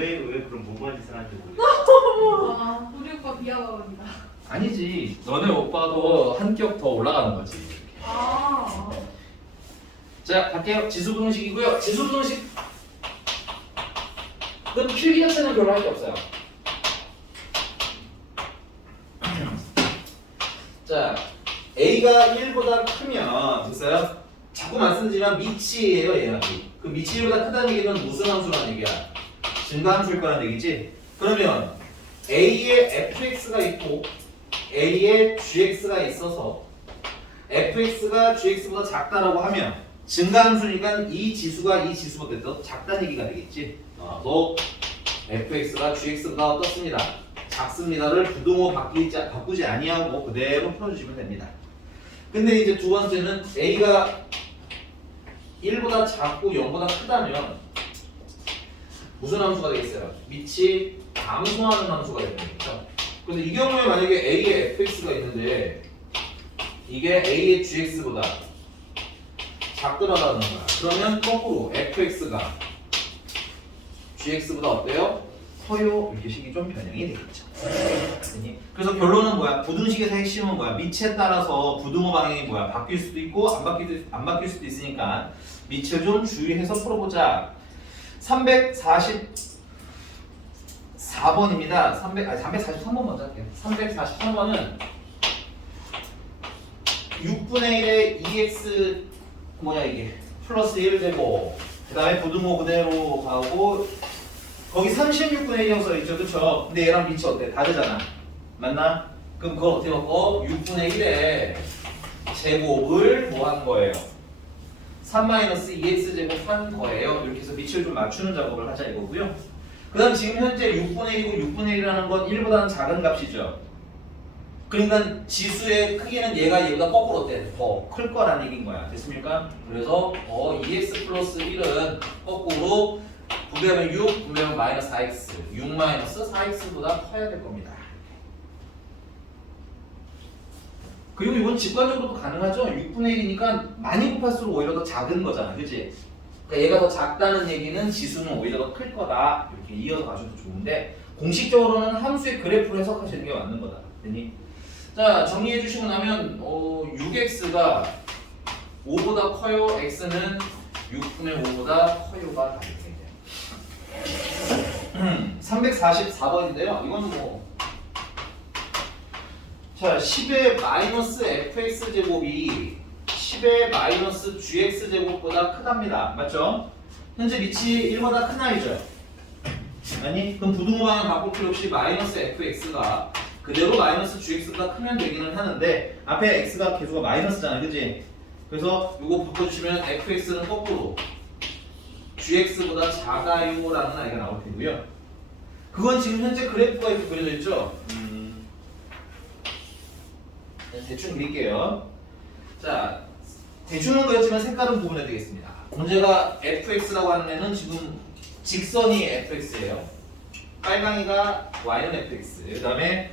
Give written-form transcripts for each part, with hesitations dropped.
왜 그런 무모한 짓을 하는지 모르겠어. 아, 우리 오빠 비하가입니다. 아니지. 너네 오빠도 한 격 더 올라가는 거지. 아, 자, 갈게요. 지수분식이고요. 지수분식 그럼 필기 자체는 별로 할 게 없어요. 자, A가 1보다 크면 됐어요? 자꾸만 쓰지만 미치예요, 얘가. 그 미치 1보다 크다는 얘기는 무슨 함수라는 얘기야? 증가함수일 거라는 얘기지? 그러면 A에 fx가 있고 A에 gx가 있어서 fx가 gx보다 작다라고 하면 증가함수니까 이 지수가 이 지수보다 더 작다는 얘기가 되겠지? 또 fx가 gx보다 어떻습니다. 작습니다를 부등호 바꾸지 아니하고 그대로 풀어주시면 됩니다. 근데 이제 두 번째는 a가 1보다 작고 0보다 크다면 무슨 함수가 되겠어요? 밑이 감소하는 함수가 되겠죠. 그래서 이 경우에 만약에 a에 fx가 있는데 이게 a의 gx보다 작더라라는 거야. 그러면 거꾸로 fx가 gx보다 어때요? 커요. 이렇게 식이 좀 변형이 되겠죠. 그래서 결론은 뭐야? 부등식에서 핵심은 뭐야? 밑에 따라서 부등호 방향이 뭐야? 바뀔 수도 있고 안 바뀔 수도 있으니까 밑을 좀 주의해서 풀어보자. 344번입니다. 343번 먼저 할게요. 343번은 6분의 1의 2x 뭐야 이게 플러스 1제곱 그 다음에 부등호 그대로 가고 거기 36분의 1이라고 써있죠, 그쵸? 근데 얘랑 밑이 어때? 다르잖아. 맞나? 그럼 그걸 어떻게 바꿔? 6분의 1의 제곱을 뭐 한 거예요? 3-2x제곱 한 거예요. 이렇게 해서 밑을 좀 맞추는 작업을 하자 이거고요. 그 다음 지금 현재 6분의 1이고 6분의 1이라는 건 1보다는 작은 값이죠. 그러니까 지수의 크기는 얘가 얘보다 거꾸로 어때? 더 클 거라는 얘기인 거야. 됐습니까? 그래서 2x 플러스 1은 거꾸로 분배하면 6, 분배하면 마이너스 4x 6 마이너스 4x보다 커야 될 겁니다. 그리고 이건 직관적으로도 가능하죠. 6분의 1이니까 많이 곱할수록 오히려 더 작은 거잖아. 그치? 그러니까 얘가 더 작다는 얘기는 지수는 오히려 더 클 거다. 이렇게 이어서 가셔도 좋은데 공식적으로는 함수의 그래프로 해석하시는 게 맞는 거다. 됐니? 자, 정리해 주시고 나면 6x가 5보다 커요. x는 6분의 5보다 커요가 답이 돼요. 344번인데요. 이거는 뭐 자, 10의 마이너스 fx 제곱이 10의 마이너스 gx 제곱보다 크답니다. 맞죠? 현재 밑이 1보다 큰 아이죠. 아니? 그럼 부등호 방향 바꿀 필요 없이 마이너스 fx가 그대로 마이너스 gx보다 크면 되기는 하는데 앞에 x가 개수가 마이너스잖아, 그지? 그래서 이거 바꿔주시면 fx는 거꾸로 gx보다 작아요라는 아이가 나올 테고요. 그건 지금 현재 그래프가 이렇게 그려져 있죠. 대충 그릴게요. 자, 대충은 그렇지만 색깔은 구분해야 되겠습니다. 문제가 fx라고 하는 애는 지금 직선이 fx예요. 빨강이가 y는 fx. 그 다음에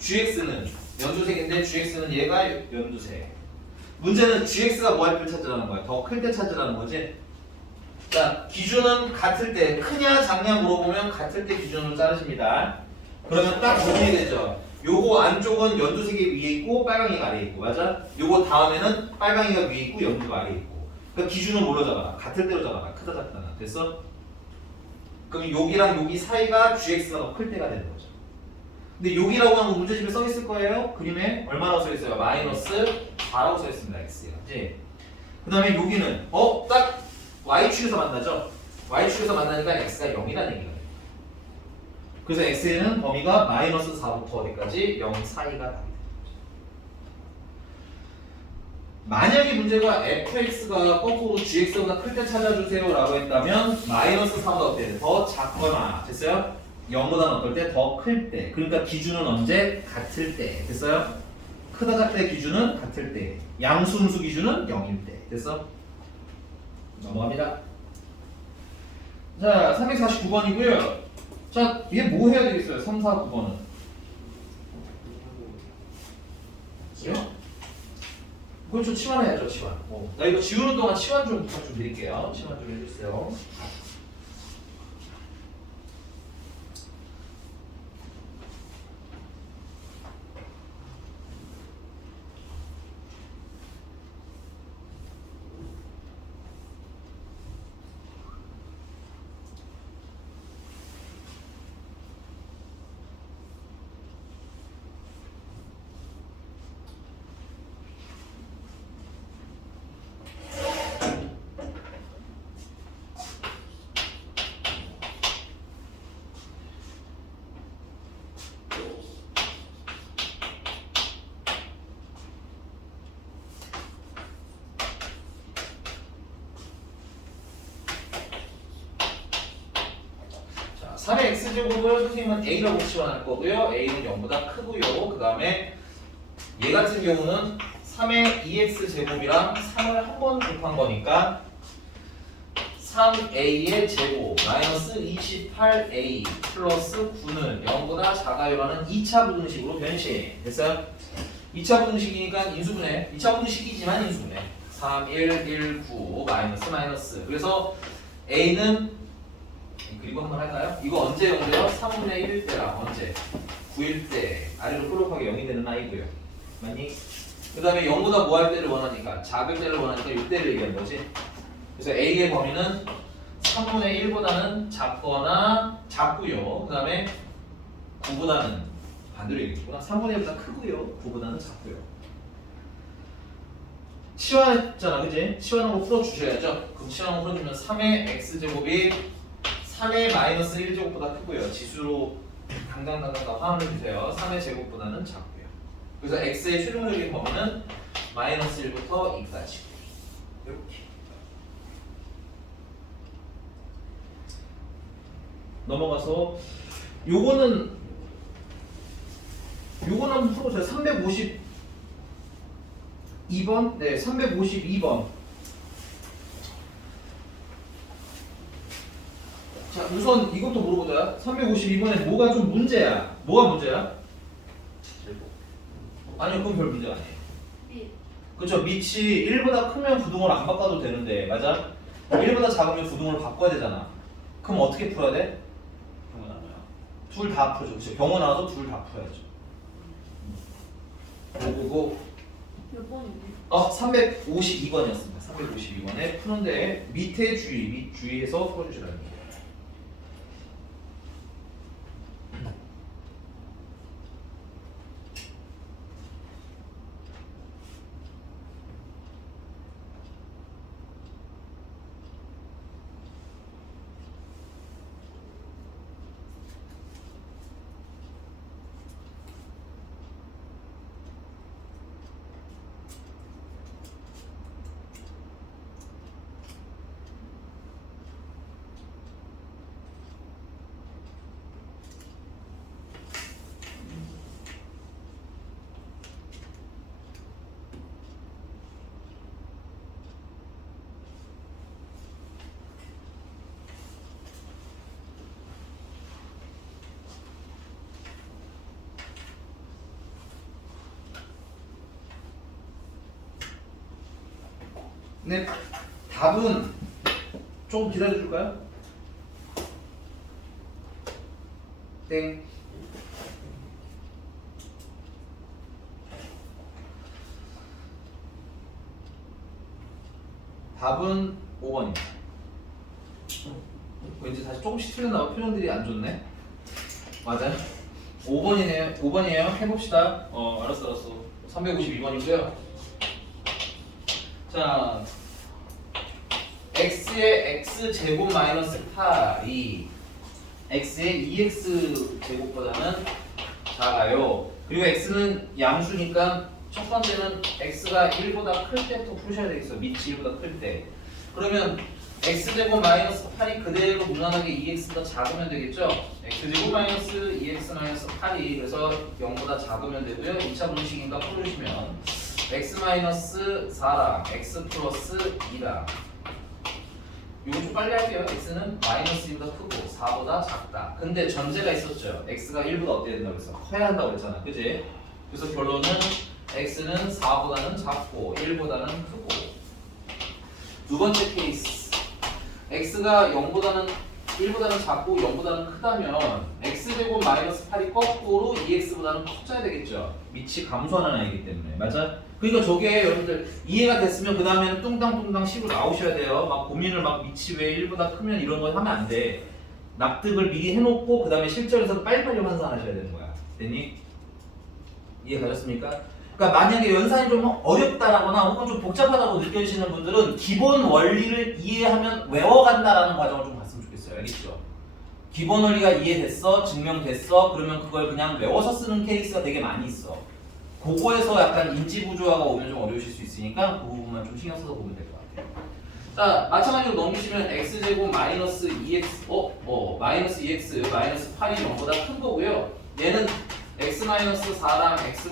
gx는 연두색인데 gx는 얘가 연두색. 문제는 gx가 뭐 할 때 찾으라는 거야? 더 클 때 찾으라는 거지? 자, 기준은 같을 때, 크냐 작냐 물어보면 같을 때 기준으로 자르십니다. 그러면 딱 정리가 되죠. 요거 안쪽은 연두색이 위에 있고 빨강이가 아래에 있고, 맞아? 요거 다음에는 빨강이가 위에 있고 연두가 아래에 있고. 그러니까 기준은 뭘로 잡아라? 같을 때로 잡아라. 크다 작다나. 됐어? 그럼 여기랑 여기 사이가 gx가 더 클 때가 되는 거죠. 근데 여기라고 하는 거 문제집에 써 있을 거예요. 그림에 얼마나 써 있어요? 마이너스 4라고 써 있습니다. x가. 그치? 그 다음에 여기는 딱 y축에서 만나죠? y축에서 만나니까 x가 0이라는 얘기가 돼요. 그래서 x에는 범위가 마이너스 4부터 어디까지? 0 사이가 답이 됩니다. 만약에 문제가 fx가 거꾸로 gx보다 클 때 찾아주세요 라고 했다면 마이너스 4보다 어때요? 더 작거나 됐어요? 0보다는 어떨 때? 더 클 때. 그러니까 기준은 언제? 같을 때. 됐어요? 크다 작다 기준은 같을 때. 양수음수 기준은 0일 때. 됐어? 넘어갑니다. 자, 349번이고요. 자, 얘 뭐 해야 되겠어요? 3, 4, 9번은. 그래요? 그렇죠. 치환해야죠, 치환. 나 이거 지우는 동안 치환 좀 부탁 좀 드릴게요. 치환 좀 해주세요. 3의 x제곱을 선생님은 a라고 치환할 거고요. a는 0보다 크고요. 그 다음에 얘 같은 경우는 3의 2x제곱이랑 3을 한 번 곱한 거니까 3a의 제곱 마이너스 28a 플러스 9는 0보다 작아요라는 2차 부등식으로 변신. 됐어요? 2차 부등식이니까 인수분해. 2차 부등식이지만 인수분해. 3, 1, 1, 9 마이너스 마이너스. 그래서 a는 그리고 한번 할까요? 이거 언제 0돼요? 3분의 1 때랑 언제? 9일 때 아래로 플롯하게 0이 되는 아이고요. 맞니? 그 다음에 0보다 뭐 할 때를 원하니까 작을 때를 원하니까 이때를 얘기한 거지. 그래서 A의 범위는 3분의 1보다는 작거나 작고요. 그 다음에 9보다는 반대로 얘기했구나. 3분의 1보다 크고요. 9보다는 작고요. 치환했잖아, 그지? 치환하고 풀어주셔야죠. 그럼 치환하고 풀어주면 3의 x제곱이 3의 마이너스 1제곱보다 크고요. 지수로 당당당당 화음을 주세요. 3의 제곱보다는 작고요. 그래서 x의 최종적인 범위는 마이너스 1부터 2까지. 이렇게. 넘어가서 요거는 한번 풀어보세요. 352번? 네, 352번. 자, 우선 이것도 물어보자. 352번에 뭐가 좀 문제야? 뭐가 문제야? 아니요, 그건 별 문제가 아니에요. 그렇죠. 밑이 1보다 크면 부등호를 안 바꿔도 되는데, 맞아? 1보다 작으면 부등호를 바꿔야 되잖아. 그럼 어떻게 풀어야 돼? 둘 다 풀죠. 그렇죠. 경우 나와서 둘 다 풀어야죠. 그리고 몇 번이지? 352번이었습니다. 352번에 푸는데 밑에 밑 주의해서 풀어주시라는 거예요. 네, 답은 조금 기다려줄까요? 땡. 답은 5번입니다. 왠지 다시 조금씩 틀렸나 봐. 표정들이 안 좋네. 맞아요? 5번이네요. 5번이에요. 해봅시다. 알았어. 352번이고요. 자, x의 x제곱 마이너스 8이 x의 2x제곱보다는 작아요. 그리고 x는 양수니까 첫 번째는 x가 1보다 클 때부터 푸셔야 되겠어. 밑이 1보다 클 때. 그러면 x제곱 마이너스 8이 그대로 무난하게 2x보다 작으면 되겠죠? x제곱 마이너스 2x 마이너스 8이 그래서 0보다 작으면 되고요. 2차 분식인가 풀으시면 x 마이너스 4랑 x 플러스 2랑 이거 좀 빨리 할게요. x는 마이너스 2보다 크고 4보다 작다. 근데 전제가 있었죠. x가 1보다 어때야 된다고 그랬어? 커야 한다고 그랬잖아. 그지? 그래서 결론은 x는 4보다는 작고 1보다는 크고. 두 번째 케이스. x가 0보다는 1보다는 작고 0보다는 크다면 x제곱 마이너스 8이 거꾸로 2x보다는 커져야 되겠죠. 밑이 감소하는 아이기 때문에. 맞아? 그러니까 저게 여러분들 이해가 됐으면 그 다음에는 뚱땅뚱땅 식으로 나오셔야 돼요. 막 고민을 막 밑이 왜 1보다 크면 이런 거 하면 안 돼. 납득을 미리 해놓고 그 다음에 실전에서 빨리빨리 환산하셔야 되는 거야. 됐니? 이해 가셨습니까? 그러니까 만약에 연산이 좀 어렵다라거나 혹은 좀 복잡하다고 느껴지시는 분들은 기본 원리를 이해하면 외워간다라는 과정을 좀 봤으면 좋겠어요. 알겠죠? 기본 원리가 이해됐어, 증명됐어, 그러면 그걸 그냥 외워서 쓰는 케이스가 되게 많이 있어. 그거에서 약간 인지부조화가 오면 좀 어려우실 수 있으니까 그 부분만 좀 신경 써서 보면 될 것 같아요. 자, 마찬가지로 넘기시면 x제곱 마이너스 2x 마이너스 2x 마이너스 8이 0보다 큰 거고요. 얘는 x-4랑 x-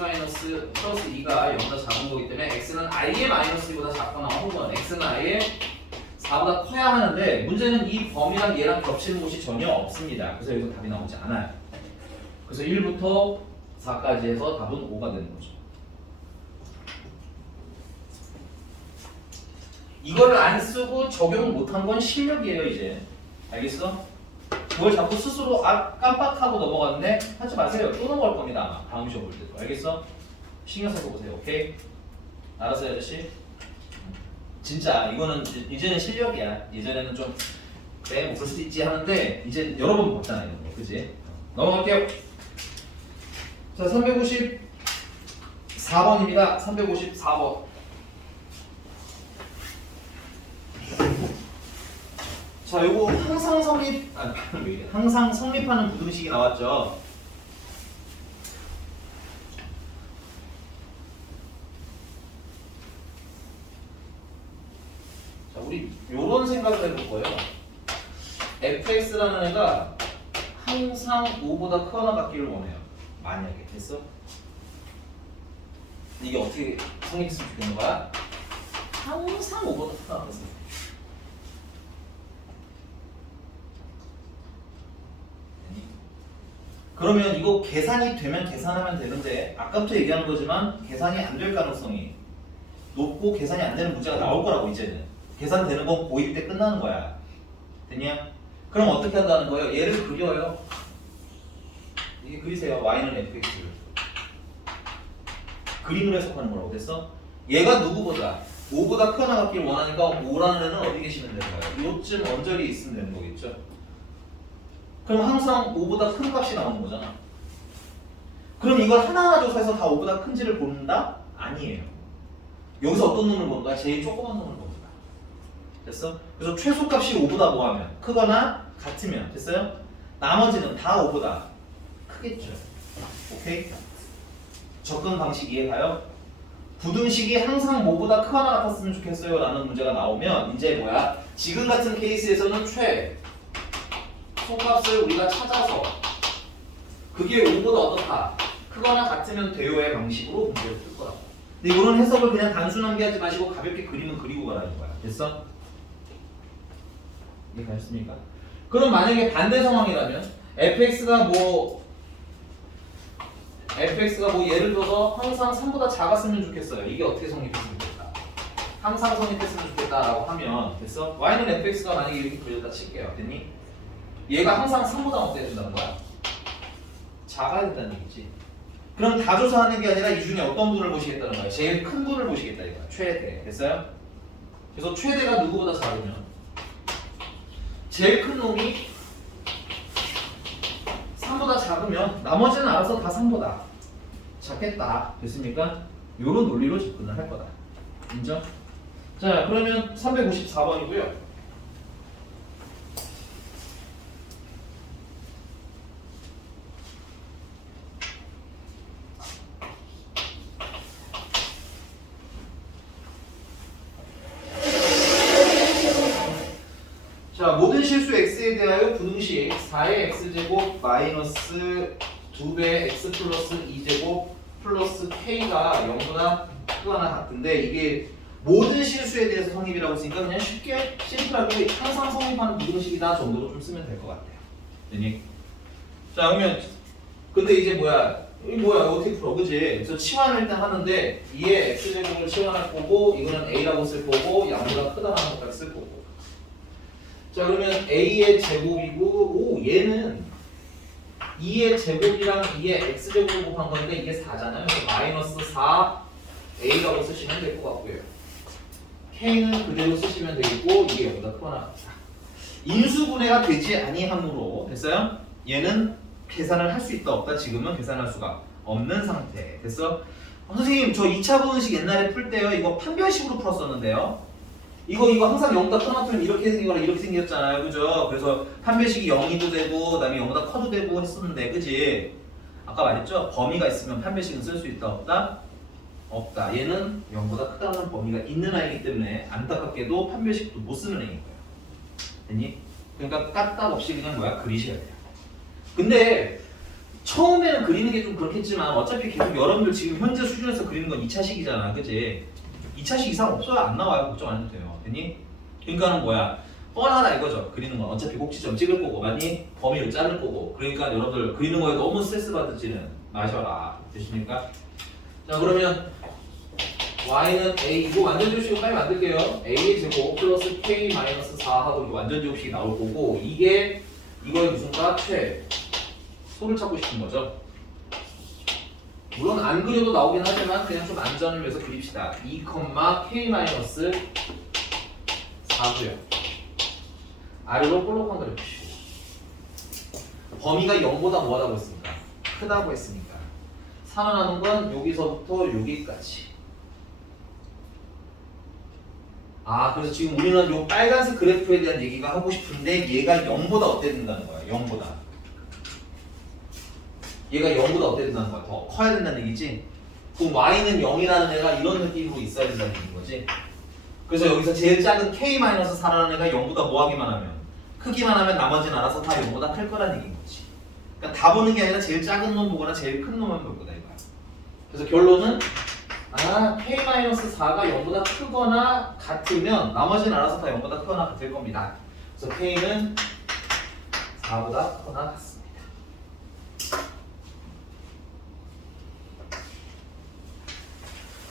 플러스 2가 0보다 작은 거기 때문에 x는 i의 마이너스 2보다 작거나 혹은 x는 i의 4보다 커야 하는데 문제는 이 범위랑 얘랑 겹치는 곳이 전혀 없습니다. 그래서 여기서 답이 나오지 않아요. 그래서 1부터 4까지 해서 답은 5가 되는 거죠. 이걸 안 쓰고 적용을 못한 건 실력이에요 이제. 알겠어? 그걸 자꾸 스스로 깜빡하고 넘어갔는데 하지 마세요. 또 넘어갈 겁니다 아마 다음 시험 볼 때도. 알겠어? 신경 써서 보세요. 오케이? 알았어요 아저씨? 진짜 이거는 이제는 실력이야. 예전에는 좀 네, 못쓸 수도 있지 하는데 이제 여러 번 봤잖아요. 그치? 넘어갈게요. 자 354번입니다. 354번. 자, 요거 항상 성립하는 부등식이 나왔죠. 자, 우리 요런 생각을 해볼 거예요. fx라는 애가 항상 5보다 크거나 같기를 원해요. 만약에 됐어? 이게 어떻게 성립했으면 좋겠는 거야? 항상 5보다 크거나 같았어. 그러면 이거 계산이 되면 계산하면 되는데 아까부터 얘기하는 거지만 계산이 안 될 가능성이 높고 계산이 안 되는 문제가 나올 거라고 이제는. 계산되는 건 고2 때 끝나는 거야. 됐냐? 그럼 어떻게 한다는 거예요? 얘를 그려요. 이게 그리세요. y는 fx를. 그림으로 해석하는 거라고. 됐어? 얘가 누구보다 5보다 크거나 같기를 원하니까 5라는 애는 어디 계시면 되는 거예요? 요쯤 언저리에 있으면 되는 거겠죠? 그럼 항상 5보다 큰 값이 나오는 거잖아. 그럼 이걸 하나하나 조사해서 다 5보다 큰지를 본다? 아니에요. 여기서 어떤 놈을 보는 거야? 제일 조그만 놈을 보는 거야. 됐어? 그래서 최소값이 5보다 뭐하면? 크거나 같으면. 됐어요? 나머지는 다 5보다 크겠죠. 오케이? 접근 방식 이해가요? 부등식이 항상 뭐보다 크거나 같았으면 좋겠어요 라는 문제가 나오면 이제 뭐야? 지금 같은 케이스에서는 소값을 우리가 찾아서 그게 5보다 어떻다? 크거나 같으면 돼요의 방식으로 문제를 풀 거라고. 근데 이런 해석을 그냥 단순하게 하지 마시고 가볍게 그림은 그리고 가라는 거야. 됐어? 이해가셨습니까? 그럼 만약에 반대 상황이라면 fx가 뭐 예를 들어서 항상 3보다 작았으면 좋겠어요. 이게 어떻게 성립했으면 좋겠다? 항상 성립했으면 좋겠다라고 하면 됐어? y는 fx가 만약에 이렇게 그렸다 칠게요. 됐니? 얘가 항상 3보다 어때야 된다는 거야? 작아야 된다는 얘기지. 그럼 다 조사하는 게 아니라 이 중에 어떤 분을 보시겠다는 거야? 제일 큰 분을 보시겠다 이거야. 최대. 됐어요? 그래서 최대가 누구보다 작으면 제일 큰 놈이 3보다 작으면 나머지는 알아서 다 3보다 작겠다. 됐습니까? 요런 논리로 접근을 할 거다. 인정? 자, 그러면 354번이고요. 자, 모든 실수 x에 대하여 부등식 4의 x제곱 마이너스 2배의 x 플러스 2제곱 플러스 k가 0보다 크거나 같은데 이게 모든 실수에 대해서 성립이라고 했으니까 그냥 쉽게 심플하게 항상 성립하는 부등식이다 정도로 좀 쓰면 될 것 같아요. 되니? 자, 그러면 근데 이제 이게 뭐야 어떻게 풀어 그지? 그래서 치환을 일단 하는데 2의 x제곱을 치환할 거고 이거는 a라고 쓸 거고 양보다 크다라는 것까지 쓸 거고. 자, 그러면 a의 제곱이고 오 얘는 2의 제곱이랑 2의 x제곱을 곱한 건데 이게 4잖아요. 그래서 마이너스 4a라고 쓰시면 될 것 같고요. k는 그대로 쓰시면 되겠고 이게 여기다 크거나 인수분해가 되지 아니함으로 됐어요? 얘는 계산을 할 수 있다 없다 지금은 계산할 수가 없는 상태. 됐어? 선생님 저 2차 부등식 옛날에 풀 때요 이거 판별식으로 풀었었는데요. 이거 항상 0보다 크면 이렇게 생기거나 이렇게 생겼잖아요. 그죠? 그래서 판별식이 0이도 되고 그다음에 0보다 커도 되고 했었는데 그지? 아까 말했죠? 범위가 있으면 판별식은 쓸 수 있다 없다? 없다. 얘는 0보다 크다는 범위가 있는 아이기 때문에 안타깝게도 판별식도 못 쓰는 애인 거예요. 됐니? 그러니까 까딱 없이 그냥 뭐야 그리셔야 돼요. 근데 처음에는 그리는 게 좀 그렇겠지만 어차피 계속 여러분들 지금 현재 수준에서 그리는 건 2차식이잖아, 그치? 2차식 이상 없어요. 안 나와요. 걱정 안 해도 돼요. 됐니? 그러니까는 뭐야 뻔하다 이거죠. 그리는 건 어차피 꼭지점 찍을 거고 맞니? 범위를 자를 거고. 그러니까 여러분들 그리는 거에 너무 스트레스 받지는 마셔라. 되십니까? 자 그러면 y는 a 이거 완전 제곱식으로 빨리 만들게요. a의 제곱 플러스 k 마이너스 4 하고 이거 완전 제곱식이 나올 거고 이게 이거의 무슨 값? 소를 찾고 싶은 거죠. 물론 안 그려도 나오긴 하지만 그냥 좀 안전을 위해서 그립시다. 2, k 마이너스 4고요. 아래로 볼록한 그려주시고 범위가 0보다 뭐하다고 했습니까? 크다고 했으니까 상환하는 건 여기서부터 여기까지. 아 그래서 지금 우리는 요 빨간색 그래프에 대한 얘기가 하고 싶은데 얘가 0보다 어때야 된다는 거야. 0보다 얘가 0보다 어때야 된다는 거야. 더 커야 된다는 얘기지. 그럼 y는 0이라는 애가 이런 느낌으로 있어야 된다는 얘기인 거지. 그래서 여기서 제일 작은 k-4라는 애가 0보다 뭐 하기만 하면 크기만 하면 나머지는 알아서 다 0보다 클 거라는 얘기인 거지. 그러니까 다 보는 게 아니라 제일 작은 놈 보거나 제일 큰 놈만 볼 거다 이거야. 그래서 결론은 k-4가 0보다 크거나 같으면 나머지는 알아서 다 0보다 크거나 같을 겁니다. 그래서 k는 4보다 크거나 같습니다.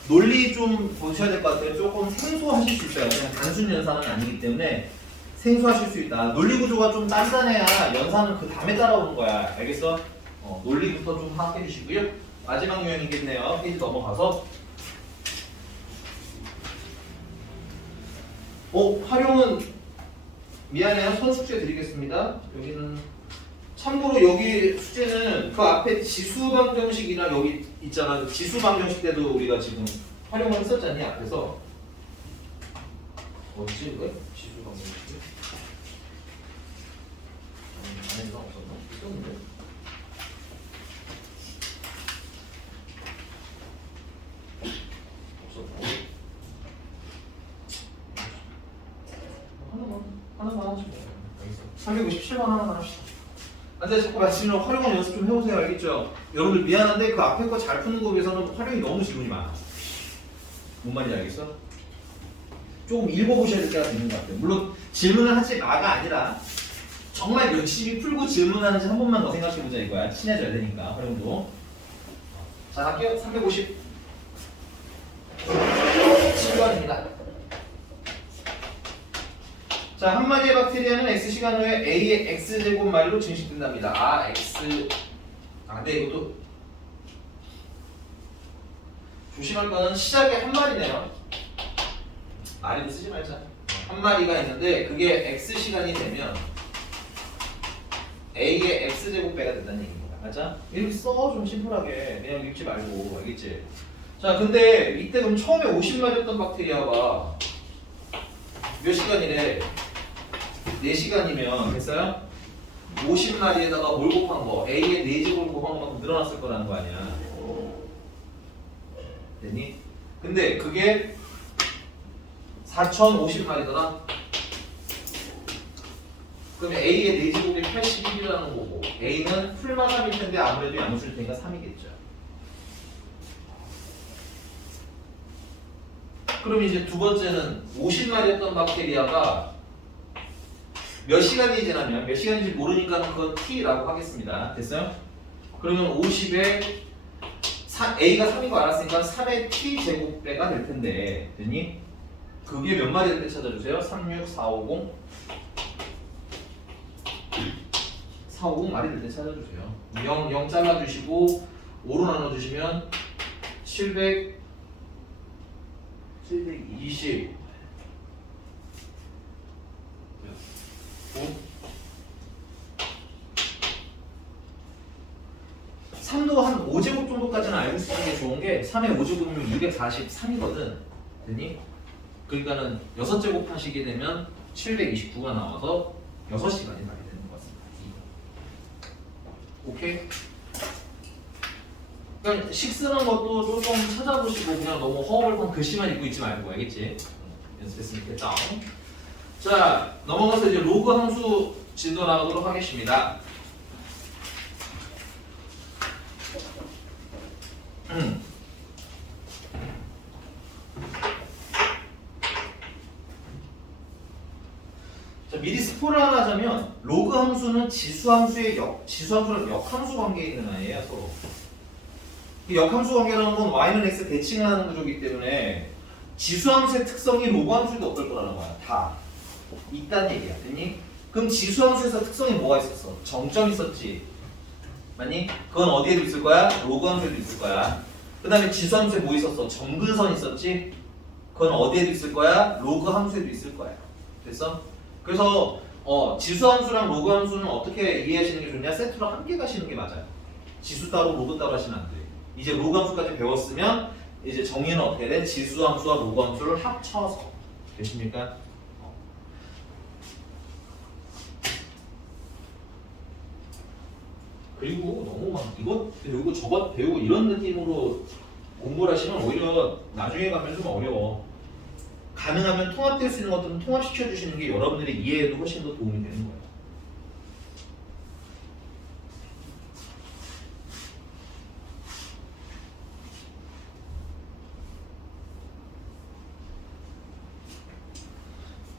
논리 좀 보셔야 될 것 같아요. 조금 생소하실 수 있어요. 그냥 단순 연산은 아니기 때문에 생소하실 수 있다. 논리 구조가 좀 단단해야 연산은 그 다음에 따라오는 거야. 알겠어? 논리부터 좀 파악해 주시고요. 마지막 유형이겠네요. 페이지 넘어가서 활용은 미안해요. 선숙제 드리겠습니다. 여기는 참고로 여기 숙제는 그 앞에 지수방정식이나 여기 있잖아. 지수방정식 때도 우리가 지금 활용을 했었잖니 앞에서. 어디지 이거? 지수방정식. 안에 이상 없었나? 있었는데. 없었고. 하나만 하시면 돼요. 357번 하나만 합시다. 근데 자꾸 마치면 활용을 연습 좀 해보세요. 알겠죠? 여러분들 미안한데 그 앞에 거 잘 푸는 거 비해서는 활용이 너무 질문이 많아. 뭔 말인지 알겠어? 조금 읽어보셔야 될 때가 있는 것 같아요. 물론 질문을 하지 마가 아니라 정말 열심히 풀고 질문하는지 한 번만 더 생각해보자 이거야. 친해져야 되니까 활용도. 자 할게요. 357번입니다. 자, 한 마리의 박테리아는 X시간 후에 A의 X제곱 마리로 증식된답니다. 근데 이것도 조심할 거는 시작에 한 마리네요. 마리도 쓰지 말자. 한 마리가 있는데 그게 X시간이 되면 A의 X제곱배가 된다는 얘기입니다. 맞아? 이렇게 써 좀 심플하게. 그냥 읽지 말고. 알겠지? 자, 근데 이때 그럼 처음에 50마리였던 박테리아가 몇 시간이래? 4시간이면 됐어요? 50마리에다가 뭘 곱한 거? A의 4제곱을 곱한 것만큼 늘어났을 거라는 거 아니야. 됐니? 근데 그게 4050마리더라? 그러면 A의 4제곱이 81이라는 거고 A는 풀마 3일 텐데 아무래도 양수일 테니까 3이겠죠. 그럼 이제 두 번째는 50마리였던 박테리아가 몇 시간이 지나면 몇 시간인지 모르니까 그건 t라고 하겠습니다. 됐어요? 그러면 50에 a가 3인 거 알았으니까 3의 t 제곱배가 될 텐데 됐니? 그게 몇 마리 될 때 찾아주세요. 36450 450 마리 될 때 찾아주세요. 0 잘라주시고 5로 나눠주시면 720 3도 한 5제곱 정도까지는 알고 쓰는 게 좋은 게 3의 5제곱이면 243이거든. 됐니? 그러니까는 6제곱 하시게 되면 729가 나와서 6시간이 가게 되는 것 같습니다. 오케이? 그러니까 식 쓰는 것도 조금 찾아보시고 그냥 너무 허허벌판 글씨만 읽고 있지 말고 알겠지? 연습했으면 좋겠다. 자, 넘어가서 이제 로그 함수 진도 나가도록 하겠습니다. 자, 미리 스포를 하나 하자면 로그 함수는 지수함수랑 역함수 관계에 있는 아이예요, 서로. 이 역함수 관계라는 건 y는 x 대칭을 하는 구조이기 때문에 지수함수의 특성이 로그 함수에도 어떨 거라는 거야. 다 있다는 얘기야. 됐니? 그럼 지수함수에서 특성이 뭐가 있었어? 정점이 있었지. 맞니? 그건 어디에도 있을 거야? 로그 함수에도 있을 거야. 그 다음에 지수함수에 뭐 있었어? 점근선 있었지? 그건 어디에도 있을 거야? 로그 함수에도 있을 거야. 됐어? 그래서 지수함수랑 로그 함수는 어떻게 이해하시는 게 좋냐? 세트로 함께 가시는 게 맞아요. 지수 따로 로그 따로 하시면 안 돼. 이제 로그 함수까지 배웠으면 이제 정의는 어떻게 돼? 지수함수와 로그 함수를 합쳐서. 되십니까? 그리고 너무 막 이것 배우고 저것 배우고 이런 느낌으로 공부를 하시면 오히려 나중에 가면 좀 어려워. 가능하면 통합될 수 있는 것들은 통합시켜 주시는 게 여러분들의 이해에도 훨씬 더 도움이 되는 거예요.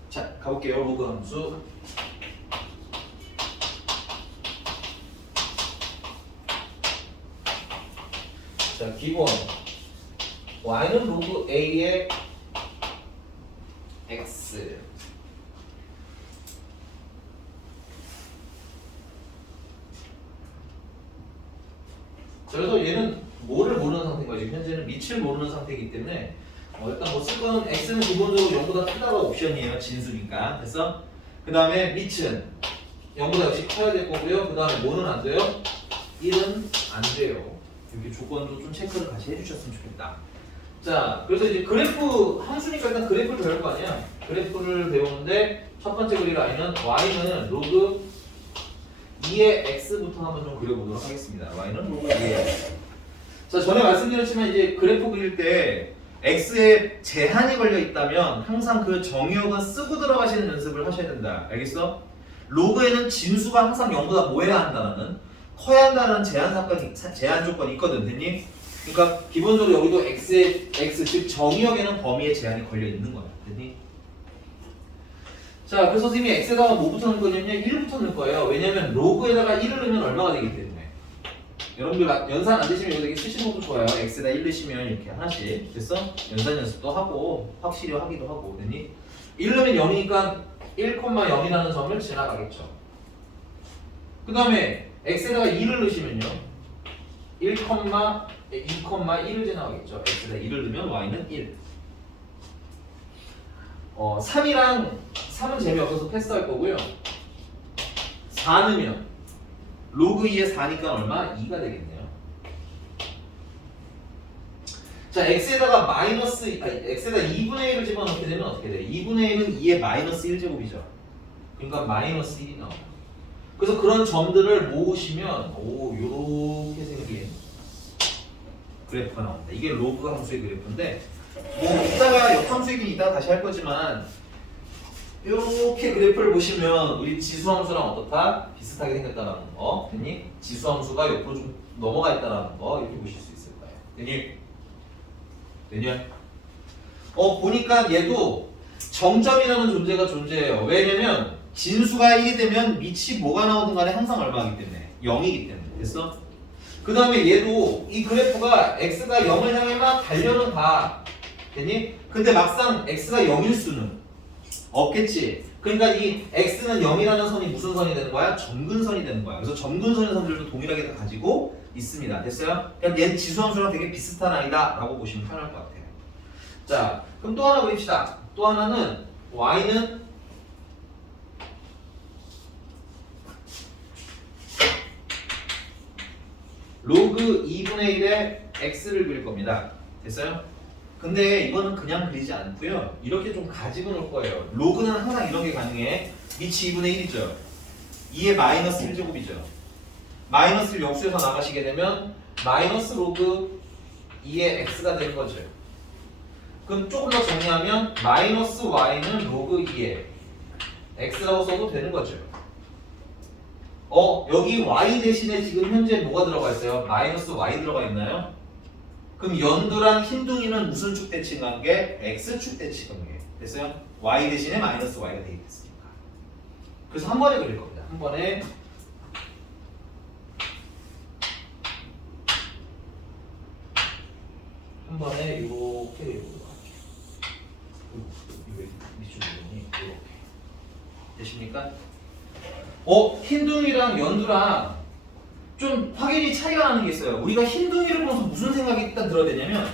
자, 가볼게요. 로그 함수. 자, 기본 y는 로그 a의 x. 자, 그래서 얘는 뭐를 모르는 상태인 거지. 현재는 밑을 모르는 상태이기 때문에 일단 뭐 쓸 거는 x는 기본적으로 0보다 크다가 옵션이에요. 진수니까. 됐어? 그 다음에 밑은 0보다 역시 커야 될 거고요. 그 다음에 뭐는 안 돼요? 1은 안 돼요. 이렇게 조건도 좀 체크를 같이 해주셨으면 좋겠다. 자, 그래서 이제 그래프 함수니까 일단 그래프를 배울 거 아니야. 그래프를 배우는데 첫 번째 그릴 y는 로그 2의 x부터 한번 좀 그려보도록 하겠습니다. y는 로그 2의 x. 자, 전에 말씀드렸지만 이제 그래프 그릴 때 x에 제한이 걸려 있다면 항상 그 정의역은 쓰고 들어가시는 연습을 하셔야 된다. 알겠어? 로그에는 진수가 항상 0보다 뭐해야 한다는 커야 한다는 제한 조건이 있거든. 됐니? 그러니까 기본적으로 여기도 x 즉 정의역에는 범위의 제한이 걸려 있는 거야. 됐니? 자, 그래서 선생님이 x에다가 뭐부터 넣을 거냐면 1부터 넣을 거예요. 왜냐면 로그에다가 1을 넣으면 얼마가 되기 때문에. 여러분들 연산 안 되시면 여기 쓰시는 것도 좋아요. x에다 1 넣으시면 이렇게 하나씩. 됐어? 연산 연습도 하고 확실히 하기도 하고. 됐니? 1 넣으면 0이니까 1,0이라는 점을 지나가겠죠. 그 다음에 x에다가 2를 넣으시면요 2,1을 지나가겠죠. x에다 2를 넣으면 y는 1. 3은 재미없어서 패스할 거고요. 4 넣으면 로그 2에 4니까 얼마? 2가 되겠네요. 자, x에다가 x에다 2분의 1을 집어넣게 되면 어떻게 돼? 2분의 1은 2의 마이너스 1제곱이죠. 그러니까 마이너스 1이 나와요. 그래서 그런 점들을 모으시면 요렇게 생긴 그래프가 나옵니다. 이게 로그 함수의 그래프인데 뭐 이따가 역함수 얘기는 이따가 다시 할 거지만 이렇게 그래프를 보시면 우리 지수함수랑 어떻다? 비슷하게 생겼다라는 거. 됐니? 지수함수가 옆으로 좀 넘어가 있다라는 거 이렇게 보실 수 있을 거예요. 됐니? 보니까 얘도 정점이라는 존재가 존재해요. 왜냐면 진수가 1이 되면 밑이 뭐가 나오든 간에 항상 얼마이기 때문에 0이기 때문에. 됐어? 그 다음에 얘도 이 그래프가 x가 0을 향해만 달려는 가. 됐니? 근데 막상 x가 0일 수는 없겠지. 그러니까 이 x는 0이라는 선이 무슨 선이 되는 거야? 점근선이 되는 거야. 그래서 점근선의 선들도 동일하게 다 가지고 있습니다. 됐어요? 그럼 얘는 지수함수랑 되게 비슷한 아이다 라고 보시면 편할 것 같아요. 자, 그럼 또 하나 그립시다. 또 하나는 y는 로그 2분의 1의 x를 그릴 겁니다. 됐어요? 근데 이거는 그냥 그리지 않고요. 이렇게 좀 가지고 놓을 거예요. 로그는 항상 이런 게 가능해. 밑이 2분의 1이죠. 2의 마이너스 1제곱이죠. 마이너스를 역수해서 나가시게 되면 마이너스 로그 2의 x가 되는 거죠. 그럼 조금 더 정리하면 마이너스 y는 로그 2의 x라고 써도 되는 거죠. 여기 y 대신에 지금 현재 뭐가 들어가 있어요? 마이너스 y 들어가 있나요? 그럼 연두랑 흰둥이는 무슨 축 대칭 관계? x축 대칭 관계. 됐어요? y 대신에 마이너스 y가 대입됐으니까. 그래서 한 번에 그릴 겁니다. 한 번에 이렇게 할게요. 이거 밑줄 부분이 이렇게 되십니까? 흰둥이랑 연두랑 좀 확연히 차이가 나는 게 있어요. 우리가 흰둥이를 보면서 무슨 생각이 일단 들어야 되냐면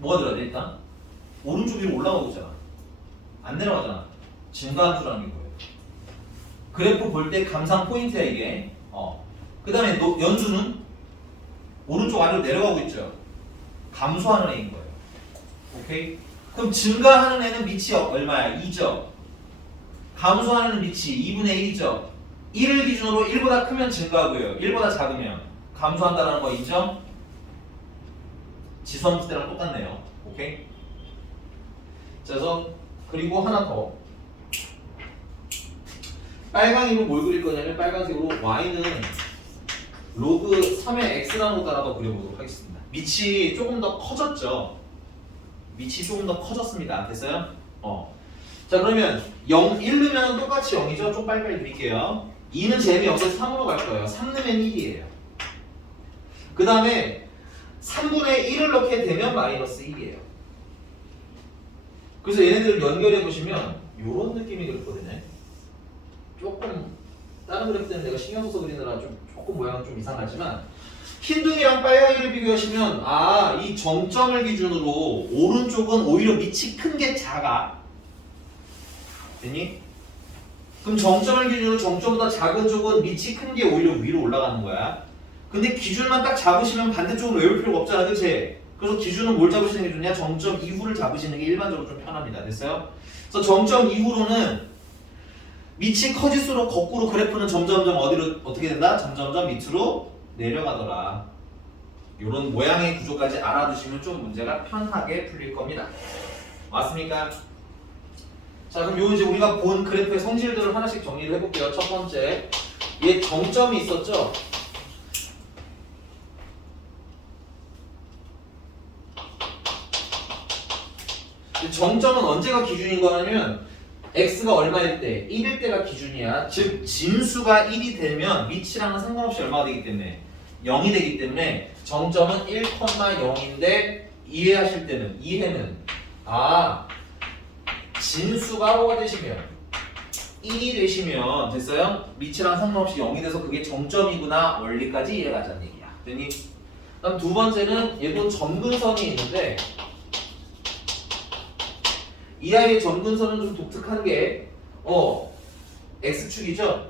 뭐가 들어야 돼 일단? 오른쪽 위로 올라가고 있잖아. 안 내려가잖아. 증가함수라는 거예요. 그래프 볼 때 감상 포인트야 이게. 그 다음에 연두는 오른쪽 아래로 내려가고 있죠. 감소하는 애인 거예요. 오케이? 그럼 증가하는 애는 밑이 얼마야? 2죠. 감소하는 밑이 2분의 1이죠. 1을 기준으로 1보다 크면 증가하고요. 1보다 작으면 감소한다는 거 인정? 지수함수 때랑 똑같네요. 오케이? 자, 그래서 그리고 하나 더. 빨강이로 뭘 그릴 거냐면 빨간색으로 y는 로그 3의 x라는 것 하나 더 그려보도록 하겠습니다. 밑이 조금 더 커졌죠? 밑이 조금 더 커졌습니다. 됐어요? 자, 그러면 1 넣으면 똑같이 0이죠? 좀 빨리빨리 드릴게요. 2는 재미없어서 3으로 갈 거예요. 3 넣으면 1이에요. 그 다음에 3분의 1을 넣게 되면 마이너스 1이에요. 그래서 얘네들을 연결해 보시면 이런 느낌이 그렇거든요. 조금 다른 그래프 때문에 내가 신경 써서 그리느라 조금 모양은 좀 이상하지만 흰둥이랑 빨강이를 비교하시면 이 정점을 기준으로 오른쪽은 오히려 밑이 큰 게 작아. 됐니? 그럼 정점을 기준으로 정점보다 작은 쪽은 밑이 큰 게 오히려 위로 올라가는 거야. 근데 기준만 딱 잡으시면 반대쪽으로 외울 필요가 없잖아, 그치? 그래서 기준은 뭘 잡으시는 게 좋냐? 정점 이후를 잡으시는 게 일반적으로 좀 편합니다. 됐어요? 그래서 정점 이후로는 밑이 커질수록 거꾸로 그래프는 점점점 어디로 어떻게 된다? 점점점 밑으로 내려가더라. 이런 모양의 구조까지 알아두시면 좀 문제가 편하게 풀릴 겁니다. 맞습니까? 자, 그럼 요 이제 우리가 본 그래프의 성질들을 하나씩 정리를 해볼게요. 첫 번째, 얘 정점이 있었죠? 정점은 언제가 기준인 거냐면 x가 얼마일 때? 1일 때가 기준이야. 즉 진수가 1이 되면 밑이랑은 상관없이 얼마가 되기 때문에 0이 되기 때문에 정점은 1,0인데 이해하실 때는 이해는 진수가 뭐가 되시면 1이 되시면 됐어요? 밑이랑 상관없이 0이 돼서 그게 정점이구나 원리까지 이해가자는 얘기야. 됐니? 그다음 두 번째는 얘도 점근선이 있는데 이 아이의 점근선은 좀 독특한 게 x축이죠?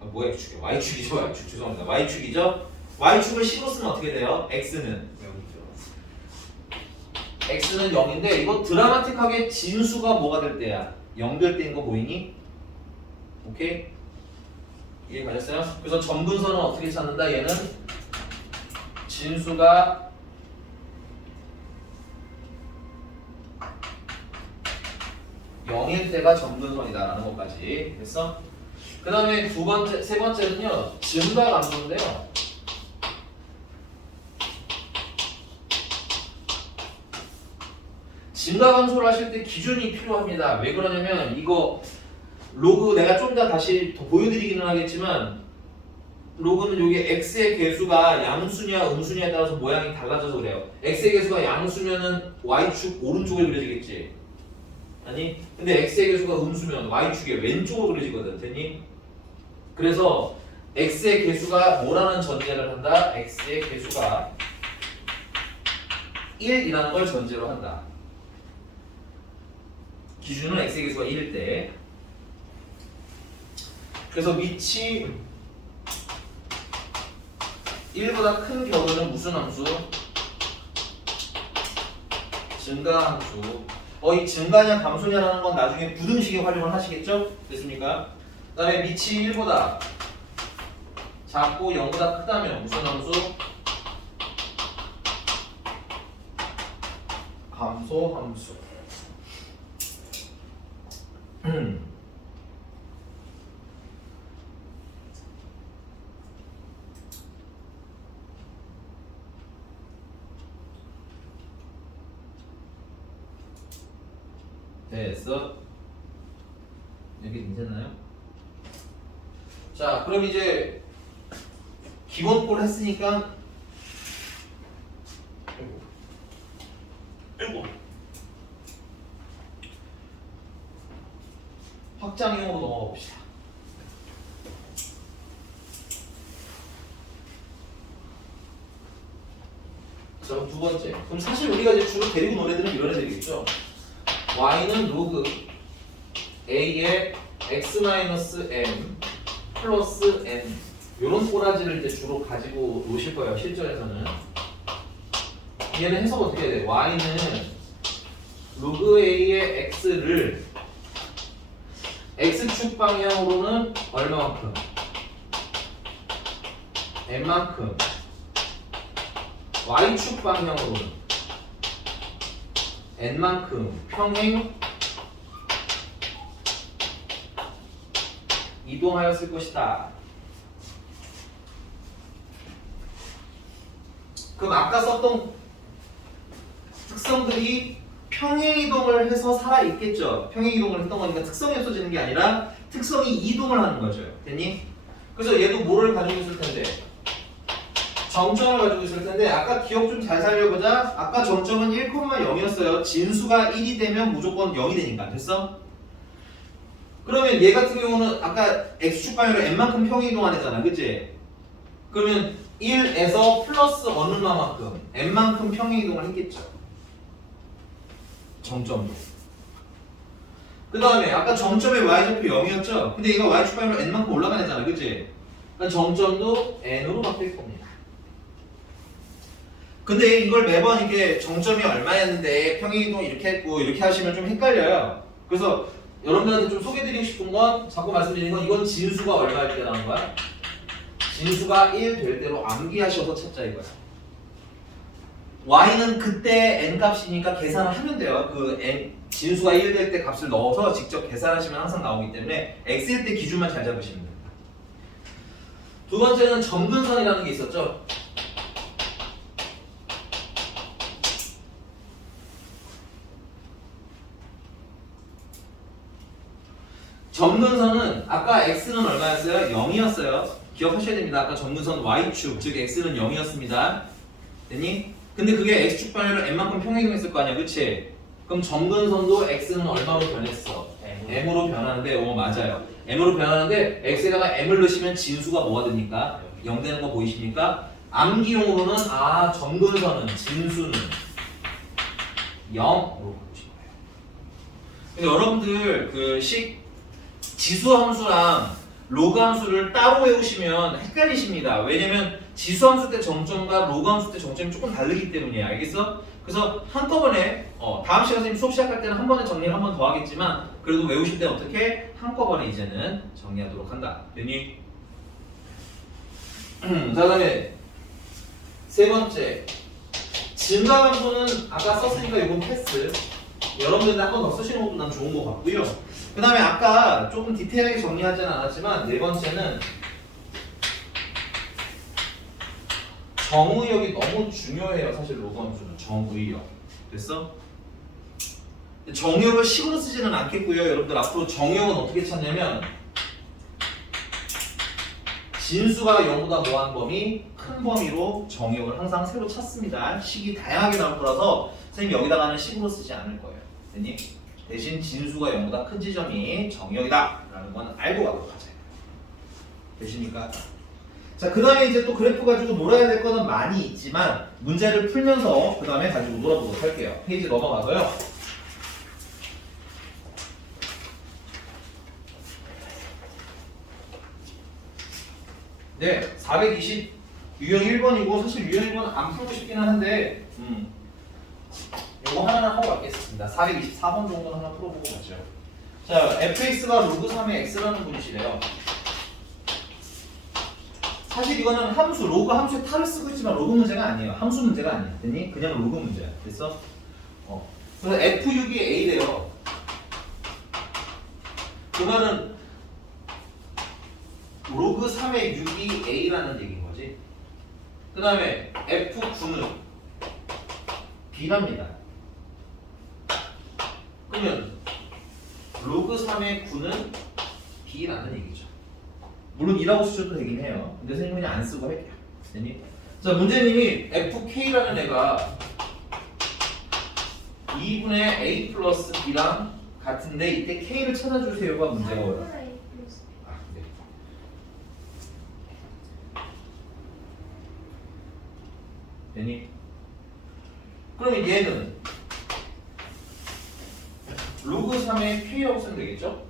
뭐야 x축이야? y축이죠? y축 죄송합니다. y축이죠? y축을 10으로 쓰면 어떻게 돼요? x는 0인데 이거 드라마틱하게 진수가 뭐가 될 때야? 0 될 때인 거 보이니? 오케이? 이해 가셨어요? 그래서 점근선은 어떻게 찾는다? 얘는 진수가 0일 때가 점근선이다라는 것까지 됐어? 그 다음에 세 번째는요 증가감소인데요. 증가감소를 하실 때 기준이 필요합니다. 왜 그러냐면 이거 로그 내가 좀 더 다시 더 보여드리기는 하겠지만 로그는 여기 x의 개수가 양수냐 음수냐에 따라서 모양이 달라져서 그래요. x의 개수가 양수면은 y축 오른쪽에 그려지겠지. 아니 근데 x의 개수가 음수면 y축의 왼쪽으로 그려지거든. 됐니? 그래서 x의 개수가 뭐라는 전제를 한다? x의 개수가 1이라는 걸 전제로 한다. 기준은 x의 개수가 1일 때. 그래서 밑이 1보다 큰 경우는 무슨 함수? 증가함수. 이 증가냐 감소냐라는 건 나중에 부등식에 활용을 하시겠죠? 됐습니까? 그 다음에 밑이 1보다 작고 0보다 크다면 무슨 함수? 감소함수. 됐어. 여기 괜찮나요? 자, 그럼 이제 기본꼴 했으니까 아이고. 확장형으로 넘어가 봅시다. 자, 그럼 두 번째. 그럼 사실 우리가 이제 주로 데리고 노래들은 이런 애들이겠죠. y는 로그 a의 x-m 플러스 n 이런 꼬라지를 이제 주로 가지고 노실 거예요. 실전에서는. 얘는 해석 어떻게 해야 돼? y는 로그 a의 x를 x축 방향으로는 얼마만큼? n만큼. y축 방향으로는 n만큼 평행 이동하였을 것이다. 그럼 아까 썼던 특성들이 평행 이동을 해서 살아 있겠죠. 평행 이동을 했던 거니까 특성이 없어지는 게 아니라 특성이 이동을 하는 거죠. 됐니? 그래서 얘도 뭐를 가지고 있을 텐데? 정점을 가지고 있을 텐데 아까 기억 좀 잘 살려보자. 아까 정점은 1,0이었어요. 진수가 1이 되면 무조건 0이 되니까. 됐어? 그러면 얘 같은 경우는 아까 x축 방향으로 n만큼 평행 이동하잖아. 그치? 그러면 1에서 플러스 어느 만큼 n만큼 평행 이동을 했겠죠. 정점도. 그 다음에 아까 정점의 y좌표 0이었죠? 근데 얘가 y축 방향으로 n만큼 올라간 애잖아. 그치? 그러니까 정점도 n으로 바뀔 겁니다. 근데 이걸 매번 이렇게 정점이 얼마였는데 평행이동 이렇게 했고 이렇게 하시면 좀 헷갈려요. 그래서 여러분들한테 좀 소개드리고 싶은 건 자꾸 말씀드리는 건 이건 진수가 얼마일 때라는 거야? 진수가 1 될 대로 암기하셔서 찾자 이거야. y는 그때 n 값이니까 계산을 하면 돼요. 그 n 진수가 1 될 때 값을 넣어서 직접 계산하시면 항상 나오기 때문에 x일 때 기준만 잘 잡으시면 됩니다. 두 번째는 점근선이라는 게 있었죠. 점근선은 아까 x는 얼마였어요? 0이었어요. 기억하셔야 됩니다. 아까 점근선 y축, 즉 x는 0이었습니다. 됐니? 근데 그게 x축 방향으로 n만큼 평행이동했을 거 아니야, 그치? 그럼 점근선도 x는 얼마로 변했어? m으로 변하는데, 맞아요. m으로 변하는데 x에다가 m을 넣으시면 진수가 뭐가 됩니까? 0 되는 거 보이십니까? 암기용으로는 점근선은 진수는 0으로 보시는 거예요. 근데 여러분들 지수 함수랑 로그 함수를 따로 외우시면 헷갈리십니다. 왜냐면 지수 함수 때 정점과 로그 함수 때 정점이 조금 다르기 때문이에요. 알겠어? 그래서 한꺼번에 다음 시간 선생님 수업 시작할 때는 한 번에 정리를 한 번 더 하겠지만 그래도 외우실 때 어떻게 한꺼번에 이제는 정리하도록 한다. 됐니? 자, 그다음에 세 번째 증가 함수는 아까 썼으니까 이건 패스. 여러분들 한 번 더 쓰시는 것도 난 좋은 것 같고요. 그 다음에 아까 조금 디테일하게 정리하지는 않았지만 네 번째는 정의역이 너무 중요해요. 사실 로그 함수는 정의역. 됐어? 정의역을 식으로 쓰지는 않겠고요. 여러분들 앞으로 정의역은 어떻게 찾냐면 진수가 0보다 뭐한 범위 큰 범위로 정의역을 항상 새로 찾습니다. 식이 다양하게 나올 거라서 선생님 여기다가는 식으로 쓰지 않을 거예요. 됐니? 대신 진수가 0보다 큰 지점이 정의역이다 라는 건 알고 가도록 하자. 되십니까? 자, 그 다음에 이제 또 그래프 가지고 놀아야 될 거는 많이 있지만 문제를 풀면서 그 다음에 가지고 놀아보도록 할게요. 페이지 넘어가서요. 네, 420 유형 1번이고 사실 유형 1번 안 풀고 싶기는 한데 이거 하나는 하고 가겠습니다. 424번 정도는 하나 풀어보고 가죠. 자, fx가 로그 3의 x라는 분이시래요. 사실 이거는 함수, 로그 함수에 탈을 쓰고 있지만 로그 문제가 아니에요. 함수 문제가 아니야. 됐니? 그냥 로그 문제야. 됐어? 그래서 f6이 a래요. 그 말은 로그 3의 6이 a라는 얘기인 거지. 그 다음에 f9는 b랍니다. 그러면 로그 3의 9는 B라는 얘기죠. 물론 2라고 쓰셔도 되긴 해요. 근데 선생님은 그냥 안 쓰고 할게요. 됐니? 자, 문제님이 FK라는 애가 2분의 A 플러스 B랑 같은데 이때 K를 찾아주세요가 문제가 어려워. 아, 네. 됐니? 그러면 얘는 로그 3의 K라고 쓰면 되겠죠?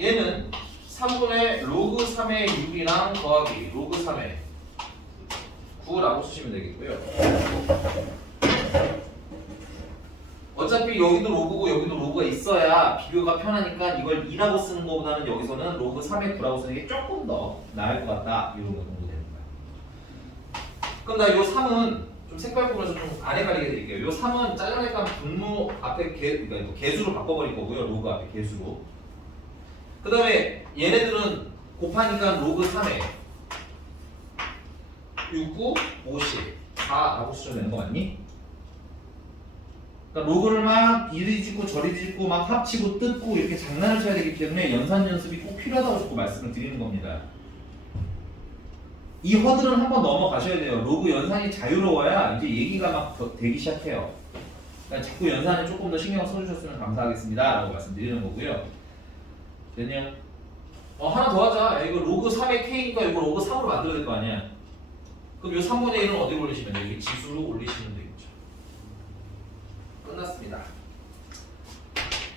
얘는 3분의 로그 3의 6이랑 더하기 로그 3의 9라고 쓰시면 되겠고요. 어차피 여기도 로그고 여기도 로그가 있어야 비교가 편하니까 이걸 2라고 쓰는 것보다는 여기서는 로그 3의 9라고 쓰는 게 조금 더 나을 것 같다. 이런 거 정도 되는 거야. 그럼 나 요 3은 좀 색깔 부분에서 좀 안 헷갈리게 드릴게요. 요 3은 짜장면감 분모 앞에 그러니까 개수로 바꿔버릴 거고요. 로그 앞에 개수로. 그 다음에 얘네들은 곱하니까 로그 3에 6, 9, 50, 4라고 쓰면 되는 거 맞니? 그러니까 로그를 막 이리 짓고 저리 짓고 막 합치고 뜯고 이렇게 장난을 쳐야 되기 때문에 연산 연습이 꼭 필요하다고 자꾸 말씀을 드리는 겁니다. 이 허들은 한번 넘어가셔야 돼요. 로그 연산이 자유로워야 이제 얘기가 막 되기 시작해요. 그러니까 자꾸 연산에 조금 더 신경 써주셨으면 감사하겠습니다 라고 말씀드리는 거고요. 됐냐? 하나 더 하자. 이거 로그 3의 K니까 이거 로그 3으로 만들어야 될 거 아니야. 그럼 요 3분의 1은 어디 올리시면 돼요? 여기 지수로 올리시면 되겠죠. 끝났습니다.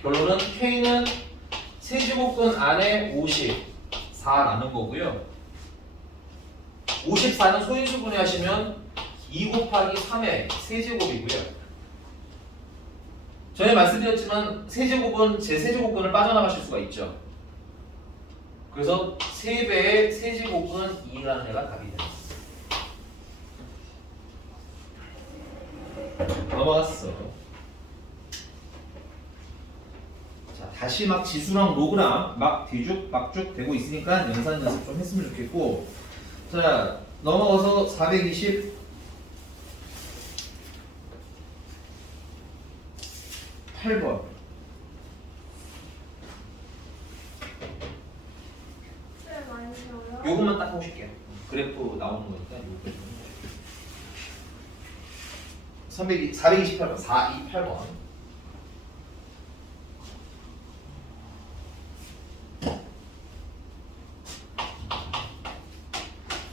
결론은 K는 세제곱근 안에 54라는 거고요. 54는 소인수분해 하시면 2 곱하기 3의 세제곱이고요. 전에 말씀드렸지만 세제곱은 제 세제곱근을 빠져나가실 수가 있죠. 그래서 3배의 세제곱은 2라는 애가 답이 됩니다. 넘어갔어. 자, 다시 막 지수랑 로그랑 막 뒤죽박죽 되고 있으니까 연산 연습 좀 했으면 좋겠고, 자, 넘어가서 428번. 요것만 딱 보실게요. 그래프 나오는 거니까 요거 428번, 428번.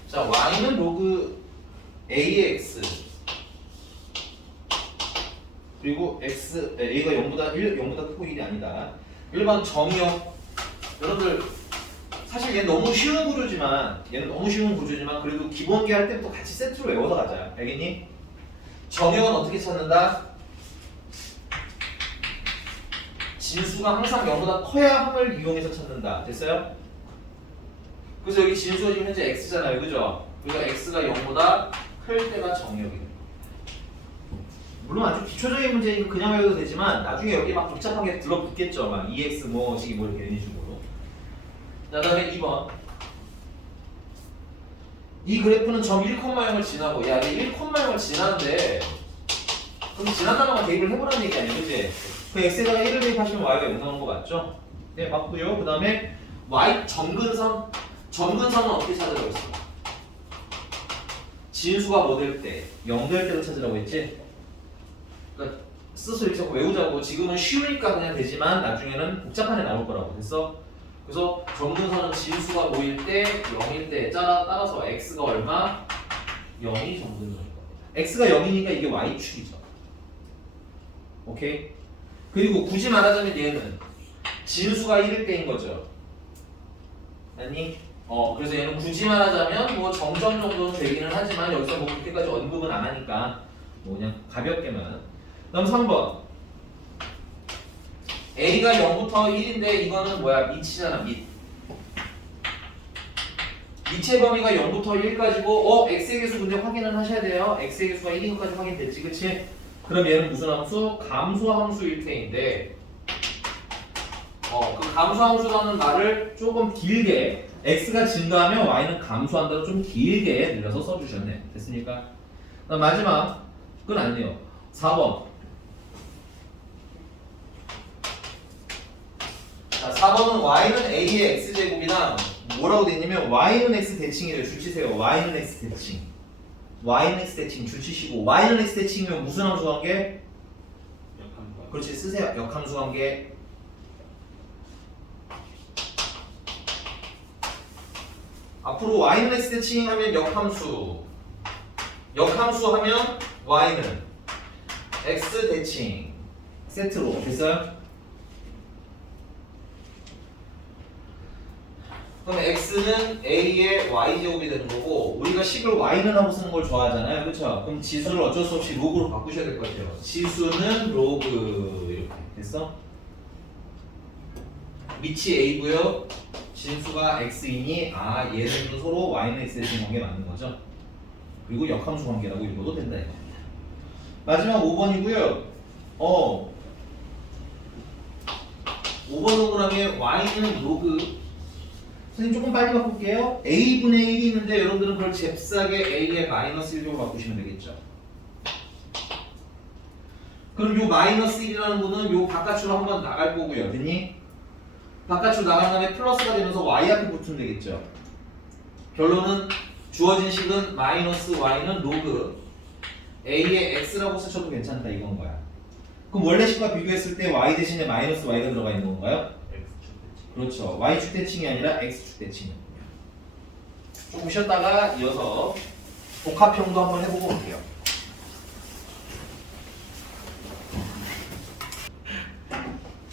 자, y는 로그 ax 그리고 x, a가 0보다 크고 1이 아니다. 1번 정의역. 여러분들 사실 얘는 너무 쉬운 구조지만 그래도 기본기 할 때부터 같이 세트로 외워서 가자. 알겠니? 정의역은 어떻게 찾는다? 진수가 항상 0보다 커야 함을 이용해서 찾는다. 됐어요? 그래서 여기 진수가 지금 현재 x잖아요. 그죠? 그러니까 x가 0보다 클 때가 정의역이에요. 물론 아주 기초적인 문제니까 그냥 외워도 되지만 나중에 여기 막 복잡하게 들어붙겠죠. 막 2x 뭐식이 뭐 이렇게 이런 식으로. 자, 다음에 2번. 이 그래프는 점 1,0을 지나고, 야, 1,0을 지나는데 그럼 지난다는 건 대입을 해보라는 얘기 아니야, 그치? 그 x에다가 1을 대입하시면 y가 0 나오는 거 맞죠? 네, 맞고요. 그 다음에 y 점근선은 어떻게 찾으라고 했어? 진수가 뭐 될 때? 0 될 때로 찾으라고 했지? 그러니까 스스로 이렇게 자꾸 외우자고. 지금은 쉬우니까 그냥 되지만 나중에는 복잡한 애 나올 거라고. 됐어? 그래서 점근선은 진수가 모일 때 0일 때 따라서 x가 얼마? 0이 점근선일 겁니다. x가 0이니까 이게 y축이죠. 오케이? 그리고 굳이 말하자면 얘는 진수가 1일 때인 거죠. 아니? 그래서 얘는 굳이 말하자면 뭐 정점 정도는 되기는 하지만 여기서 뭐 그렇게까지 언급은 안 하니까 뭐 그냥 가볍게만. 그다음 3번. a가 0부터 1인데 이거는 뭐야? 밑이잖아, 밑. 밑의 범위가 0부터 1까지고 x의 개수 근데 확인은 하셔야 돼요. x의 개수가 1인 것까지 확인됐지, 그치? 그럼 얘는 무슨 함수? 감소함수일 테인데 그 감소함수라는 말을 조금 길게 x가 증가하면 y는 감소한다고 좀 길게 늘려서 써주셨네. 됐습니까? 그다음 마지막 그건 아니에요. 4번. 자, 4번은 y는 a의 x제곱이나 뭐라고 돼 있냐면 y는 x 대칭이래요. 줄치세요. y는 x 대칭. y는 x 대칭 줄치시고 y는 x 대칭이면 무슨 함수 관계? 역함수. 그렇지 쓰세요. 역함수 관계. 앞으로 y는 x 대칭 하면 역함수. 역함수 하면 y는 x 대칭 세트로 됐어요? 그럼 x는 a의 y제곱이 되는 거고 우리가 식을 y는 하고 쓰는 걸 좋아하잖아요. 그렇죠? 그럼 지수를 어쩔 수 없이 로그로 바꾸셔야 될 것 같아요. 지수는 로그 이렇게 됐어? 밑이 a고요. 진수가 x이니 얘네들은 서로 y는 x 대칭 관계 맞는 거죠. 그리고 역함수 관계라고 읽어도 된다 이겁니다. 마지막 5번이고요. 5번 동그라미에 y는 로그. 선생님 조금 빨리 바꿀게요. a분의 1이 있는데 여러분들은 그걸 잽싸게 a의 마이너스 1로 바꾸시면 되겠죠. 그럼 요 마이너스 1이라는 거는 요 바깥으로 한번 나갈 거고요. 됐니? 바깥으로 나간 다음에 플러스가 되면서 y 앞에 붙으면 되겠죠. 결론은 주어진 식은 마이너스 y는 로그 a의 x라고 쓰셔도 괜찮다 이건 거야. 그럼 원래 식과 비교했을 때 y 대신에 마이너스 y가 들어가 있는 건가요? 그렇죠. y축 대칭이 아니라 x축 대칭이군요. 조금 쉬었다가 이어서 복합형도 한번 해보고 올게요.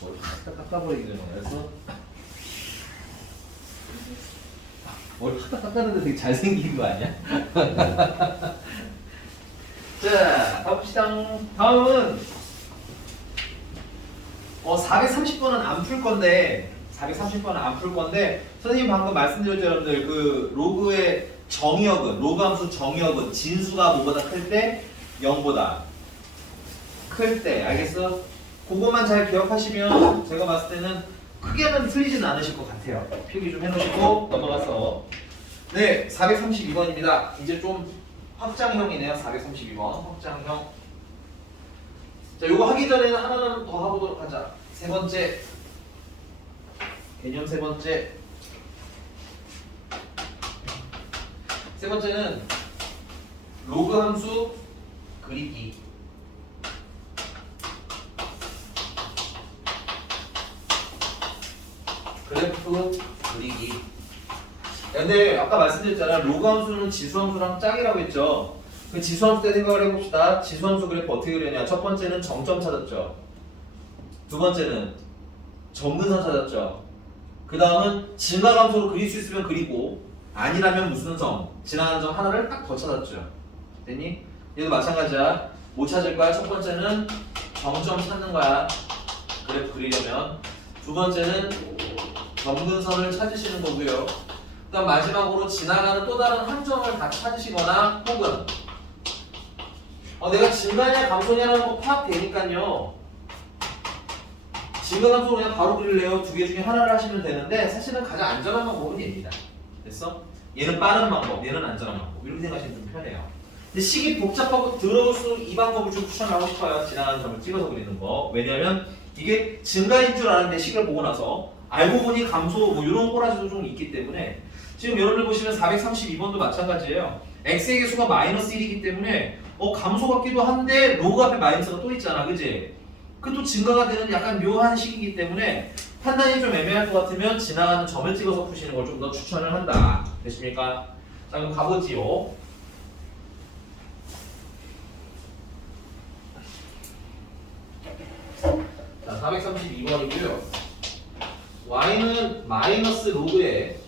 머리 확 깎아버리기 전에 알았어? 머리 확 깎았는데 되게 잘생긴 거 아니야? 자, 가봅시다. 다음은 430번은 안 풀 건데 430번은 안 풀 건데 선생님 방금 말씀드렸죠 여러분들 그 로그의 정의역은 로그 함수 정의역은 진수가 뭐보다 클 때 0보다 클 때 알겠어? 그거만 잘 기억하시면 제가 봤을 때는 크게는 틀리진 않으실 것 같아요. 필기 좀 해놓으시고 넘어가서 네 432번입니다. 이제 좀 확장형이네요. 432번 확장형. 자 요거 하기 전에는 하나는 더 해보도록 하자. 세 번째 개념 세 번째. 세 번째는 로그 함수 그리기. 그래프 그리기. 근데 아까 말씀드렸잖아. 로그 함수는 지수 함수랑 짝이라고 했죠. 그 지수 함수 때 생각을 해봅시다. 지수 함수 그래프 어떻게 그리냐. 첫 번째는 정점 찾았죠. 두 번째는 점근선 찾았죠. 그 다음은 지나감소로 그릴 수 있으면 그리고 아니라면 무슨 점, 지나가는 점 하나를 딱 더 찾았죠. 됐니? 얘도 마찬가지야. 뭐 찾을 거야? 첫 번째는 정점 찾는 거야. 그래프 그리려면. 두 번째는 점근선을 찾으시는 거고요. 그 다음 마지막으로 지나가는 또 다른 한 점을 다 찾으시거나 혹은 내가 증가냐 감소냐라는 거 파악되니까요. 증가함수로 그냥 바로 그릴래요. 두 개 중에 하나를 하시면 되는데 사실은 가장 안전한 방법은 얘입니다. 됐어? 얘는 빠른 방법, 얘는 안전한 방법. 이렇게 생각하시면 좀 편해요. 근데 식이 복잡하고 더러울수록 이 방법을 좀 추천하고 싶어요. 지나가는 점을 찍어서 그리는 거. 왜냐면 이게 증가인 줄 아는데 식을 보고 나서 알고 보니 감소 뭐 이런 꼬라지도 좀 있기 때문에 지금 여러분들 보시면 432번도 마찬가지예요. x의 개수가 마이너스 1이기 때문에 감소 같기도 한데 로그 앞에 마이너스가 또 있잖아. 그지? 그 또 증가가 되는 약간 묘한 식이기 때문에 판단이 좀 애매할 것 같으면 지나가는 점을 찍어서 푸시는 걸 좀 더 추천을 한다. 되십니까? 자 그럼 가보지요. 자 432번이고요. y는 마이너스 로그에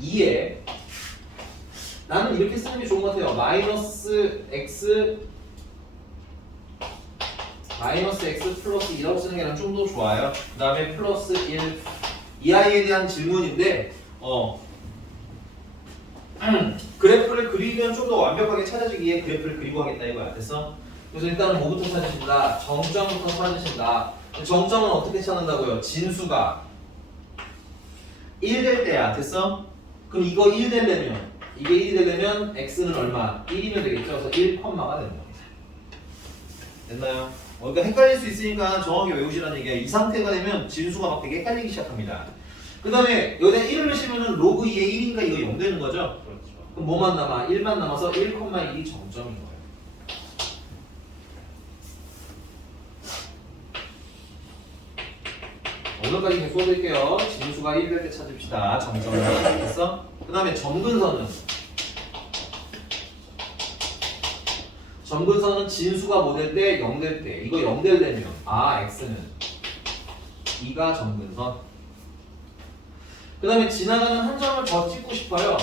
2에 나는 이렇게 쓰는 게 좋은 것 같아요. 마이너스 x 플러스 2라고 쓰는 게 난 좀 더 좋아요. 그 다음에 플러스 1. 이 아이에 대한 질문인데 그래프를 그리면 좀 더 완벽하게 찾아지기 위해 그래프를 그리고 하겠다 이거야. 됐어? 그래서 일단은 뭐부터 찾으신다? 정점부터 찾으신다. 정점은 어떻게 찾는다고요? 진수가 1 될 때야. 됐어? 그럼 이거 1 되려면 이게 1이 되려면 x는 얼마? 1이면 되겠죠? 그래서 1컴마가 되는 겁니다. 됐나요? 그러니까 헷갈릴 수 있으니까 정확히 외우시라는 얘기야. 이 상태가 되면 진수가 막 되게 헷갈리기 시작합니다. 그 다음에 여기다 1을 넣으시면은 로그 2의 1인가 이거 0 되는 거죠? 그렇죠. 그럼 뭐만 남아? 1만 남아서 1,2이 정점인 거예요. 오늘까지 계속 써드릴게요. 진수가 1 될 때 찾읍시다. 정점을 됐어? 그 다음에 점근선은 진수가 뭐 될 때? 0 될 때. 이거 0 되려면 x는 2가 점근선. 그 다음에 지나가는 한 점을 더 찍고 싶어요.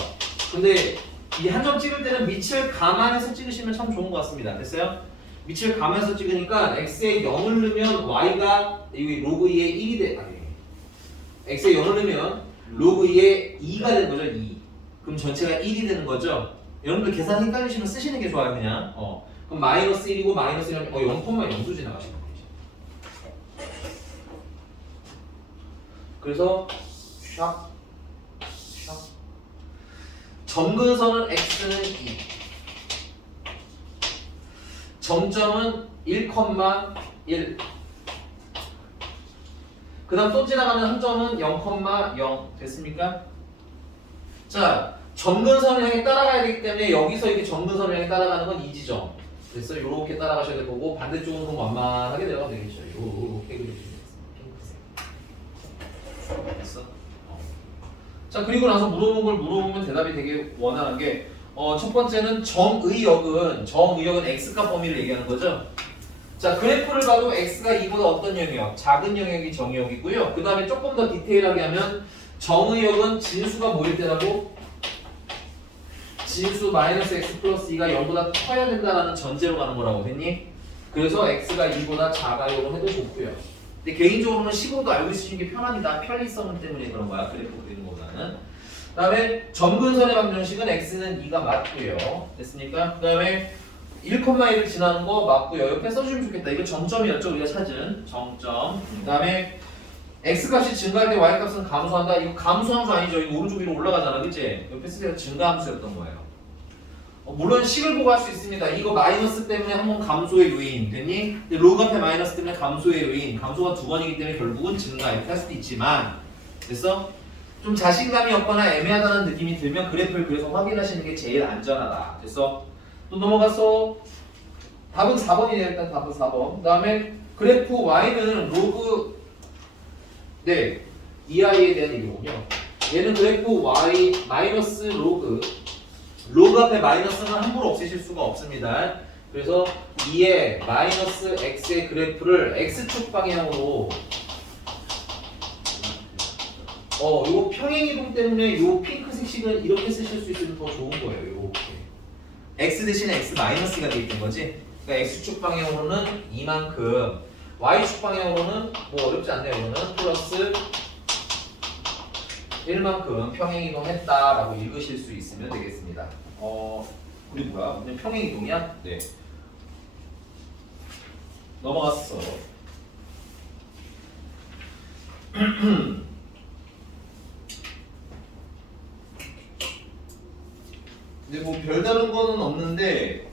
근데 이 한 점 찍을 때는 밑을 감안해서 찍으시면 참 좋은 것 같습니다. 됐어요? 밑을 감안해서 찍으니까 x에 0을 넣으면 y가 여기 로그 2의 1이 돼. 아니, x에 0을 넣으면 로그 2의 2가 되는 거죠. 2. 그럼 전체가 1이 되는 거죠. 여러분들 계산 헷갈리시면 쓰시는 게 좋아요. 그냥. 그럼 마이너스 1이고 마이너스 1이면 0,0도 지나가시는 거예요. 그래서 샥 점근선은 x는 2, 점점은 1,1. 그 다음 또 지나가는 한 점은 0,0 됐습니까? 자, 점근선을 향해 따라가야 되기 때문에 여기서 이렇게 점근선을 향해 따라가는 건 이 지점. 됐어? 이렇게 따라가셔야 될 거고 반대쪽은 좀 완만하게 내려가면 되겠죠. 이렇게 그려주시면 되겠습니다. 됐어? 자, 그리고 나서 물어본 걸 물어보면 대답이 되게 원활한 게 첫 번째는 정의역은 x값 범위를 얘기하는 거죠. 자, 그래프를 봐도 x가 2보다 어떤 영역? 작은 영역이 정의역이고요. 그 다음에 조금 더 디테일하게 하면 정의역은 진수가 뭐일 때라고? 진수 마이너스 x 플러스 2가 0보다 커야 된다라는 전제로 가는 거라고 했니? 그래서 x가 2보다 작아요로 해도 좋고요. 근데 개인적으로는 식으로도 알고 있으시는 게 편합니다. 편리성 때문에 그런 거야. 그래프 그리는 거보다는. 그 다음에 점근선의 방정식은 x는 2가 맞고요. 됐습니까? 그 다음에 1,1을 지나는 거 맞고요. 옆에 써주면 좋겠다. 이거 정점이었죠. 우리가 찾은 정점. 그 다음에 x값이 증가할 때 y값은 감소한다. 이거 감소함수 아니죠. 이거 오른쪽 위로 올라가잖아. 그치? 옆에 쓰기가 증가함수였던 거예요. 물론 식을 보고 할 수 있습니다. 이거 마이너스 때문에 한 번 감소의 요인 됐니? 근데 로그 앞에 마이너스 때문에 감소의 요인, 감소가 두 번이기 때문에 결국은 증가 이렇게 할 수도 있지만 됐어? 좀 자신감이 없거나 애매하다는 느낌이 들면 그래프를 그래서 확인하시는 게 제일 안전하다. 됐어? 또 넘어가서 답은 4번이네요. 일단 답은 4번. 그 다음에 그래프 y는 로그 2i에 대한 얘기군요. 얘는 그래프 y 마이너스 로그 앞에 마이너스는 함부로 없애실 수가 없습니다. 그래서 2의 마이너스 x의 그래프를 x축 방향으로 요 평행이동 때문에 요 핑크색 식은 이렇게 쓰실 수 있으면 더 좋은 거예요. 요렇게 x 대신에 x 마이너스가 되겠던 거지. 그러니까 x축 방향으로는 이만큼, y축 방향으로는 뭐 어렵지 않네요. 이거는 플러스 1만큼 평행이동했다라고 읽으실 수 있으면 되겠습니다. 우리 뭐야? 그냥 평행이동이야? 네. 넘어갔어. 근데 뭐 별다른 거는 없는데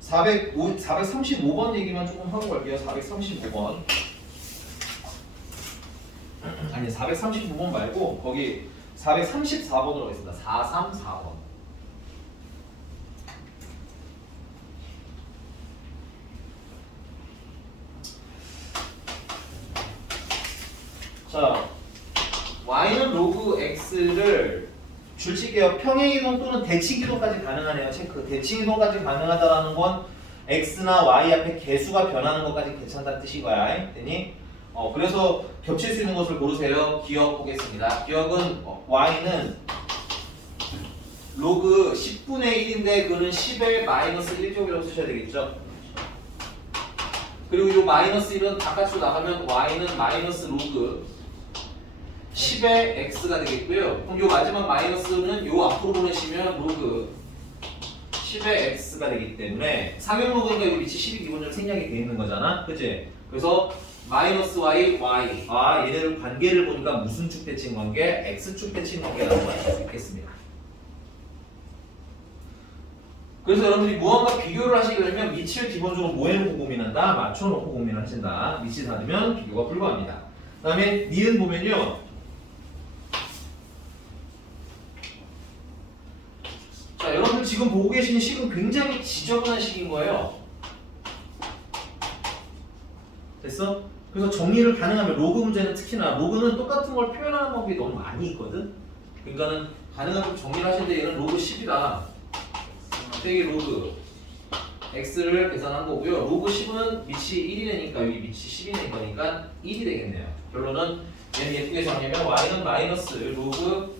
435번 얘기만 조금 하고 갈게요. 435번. 아니 435번 말고 거기 434번으로 가겠습니다. 434번. 자, y는 로그 x를 줄칠게요. 평행이동 또는 대칭이동까지 가능하네요. 체크. 대칭이동까지 가능하다라는 건 x나 y 앞에 개수가 변하는 것까지 괜찮다는 뜻인 거야. 됐니? 그래서 겹칠 수 있는 것을 고르세요. 기억 보겠습니다. 기억은 y는 로그 10분의 1인데 그는 10의 마이너스 1제곱이라고 쓰셔야 되겠죠. 그리고 이 마이너스 1은 바깥으로 나가면 y는 마이너스 로그 10의 x가 되겠고요. 그럼 이 마지막 마이너스는 요 앞으로 보내시면 로그 10의 x가 되기 때문에 상용로그니까 여기 위치 10이 기본적으로 생략이 되어 있는 거잖아. 그치? 그래서 마이너스 y, y. 얘네들 관계를 보니까 무슨 축 대칭 관계? x축 대칭 관계라고 할 수 있겠습니다. 그래서 여러분들이 무언가 비교를 하시게 되면 밑을 기본적으로 뭐 해놓고 고민한다? 맞춰놓고 고민을 하신다. 밑이 닫으면 비교가 불가합니다. 그 다음에 니은 보면요. 자, 여러분들 지금 보고 계시는 식은 굉장히 지저분한 식인 거예요. 됐어? 그래서 정리를 가능하면 로그 문제는 특히나 로그는 똑같은 걸 표현하는 방법이 너무 많이 있거든? 그러니까는 가능하면 정리를 하시는데 얘는 로그 10이다. 되게 로그 x를 계산한 거고요. 로그 10은 밑이 1이니까 여기 밑이 10이니까 그러니까 1이 되겠네요. 결론은 얘는 예쁘게 정리하면 y는 마이너스 로그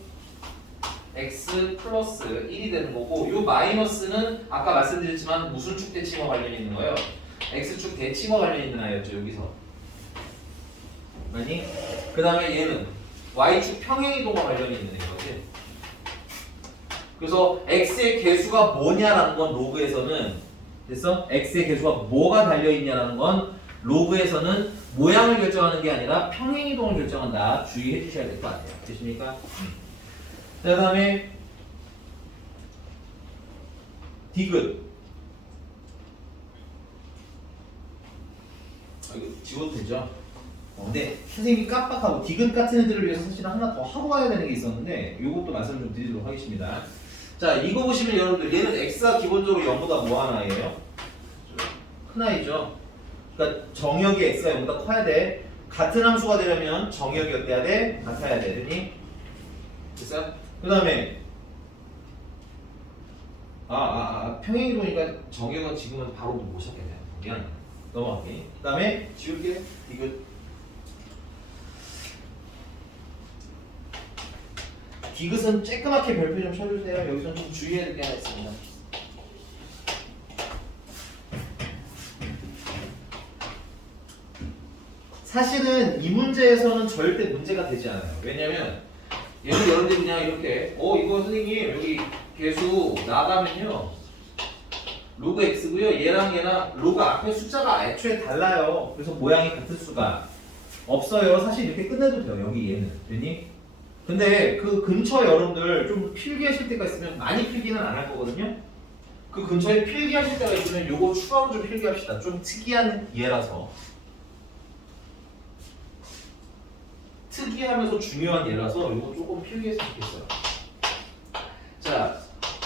x 플러스 1이 되는 거고 요 마이너스는 아까 말씀드렸지만 무슨 축 대칭과 관련이 있는 거예요? x축 대칭과 관련이 있는 아이였죠 여기서. 아니? 그 다음에 얘는 y축 평행이동과 관련이 있는 거지. 그래서 x의 개수가 뭐냐라는 건 로그에서는 됐어? x의 개수가 뭐가 달려있냐라는 건 로그에서는 모양을 결정하는 게 아니라 평행이동을 결정한다. 주의해 주셔야 될 것 같아요. 되십니까? 자, 그 다음에 디귿. 이거 지워도 되죠? 근데 선생님이 깜빡하고 디귿 같은 애들을 위해서 사실 하나 더 하고 가야 되는 게 있었는데 이것도 말씀 좀 드리도록 하겠습니다. 자, 이거 보시면 여러분들 얘는 x가 기본적으로 0보다 뭐 하나예요? 큰 아이죠. 그러니까 정역이 x가 0보다 커야 돼. 같은 함수가 되려면 정역이 어때야 돼? 같아야 돼. 됐니? 됐어? 그 다음에 평행이동이니까 정역은 지금은 바로 못 찾겠네요. 미안. 넘어갈게. 그 다음에 지울게. 이거 디귿은 쬐끄맣게 별표 좀 쳐주세요. 여기서 좀 주의해야 될 게 하나 있습니다. 사실은 이 문제에서는 절대 문제가 되지 않아요. 왜냐면 얘는 여러분들이 그냥 이렇게 이거 선생님 여기 개수 나가면요 로그 x고요. 얘랑 로그 앞에 숫자가 애초에 달라요. 그래서 모양이 같을 수가 없어요. 사실 이렇게 끝내도 돼요. 여기 얘는 됐니? 근데 그 근처 여러분들 좀 필기하실 때가 있으면 많이 필기는 안 할 거거든요. 그 근처에 필기하실 때가 있으면 요거 추가로 좀 필기합시다. 좀 특이한 예라서 특이하면서 중요한 예라서 요거 조금 필기했으면 좋겠어요. 자,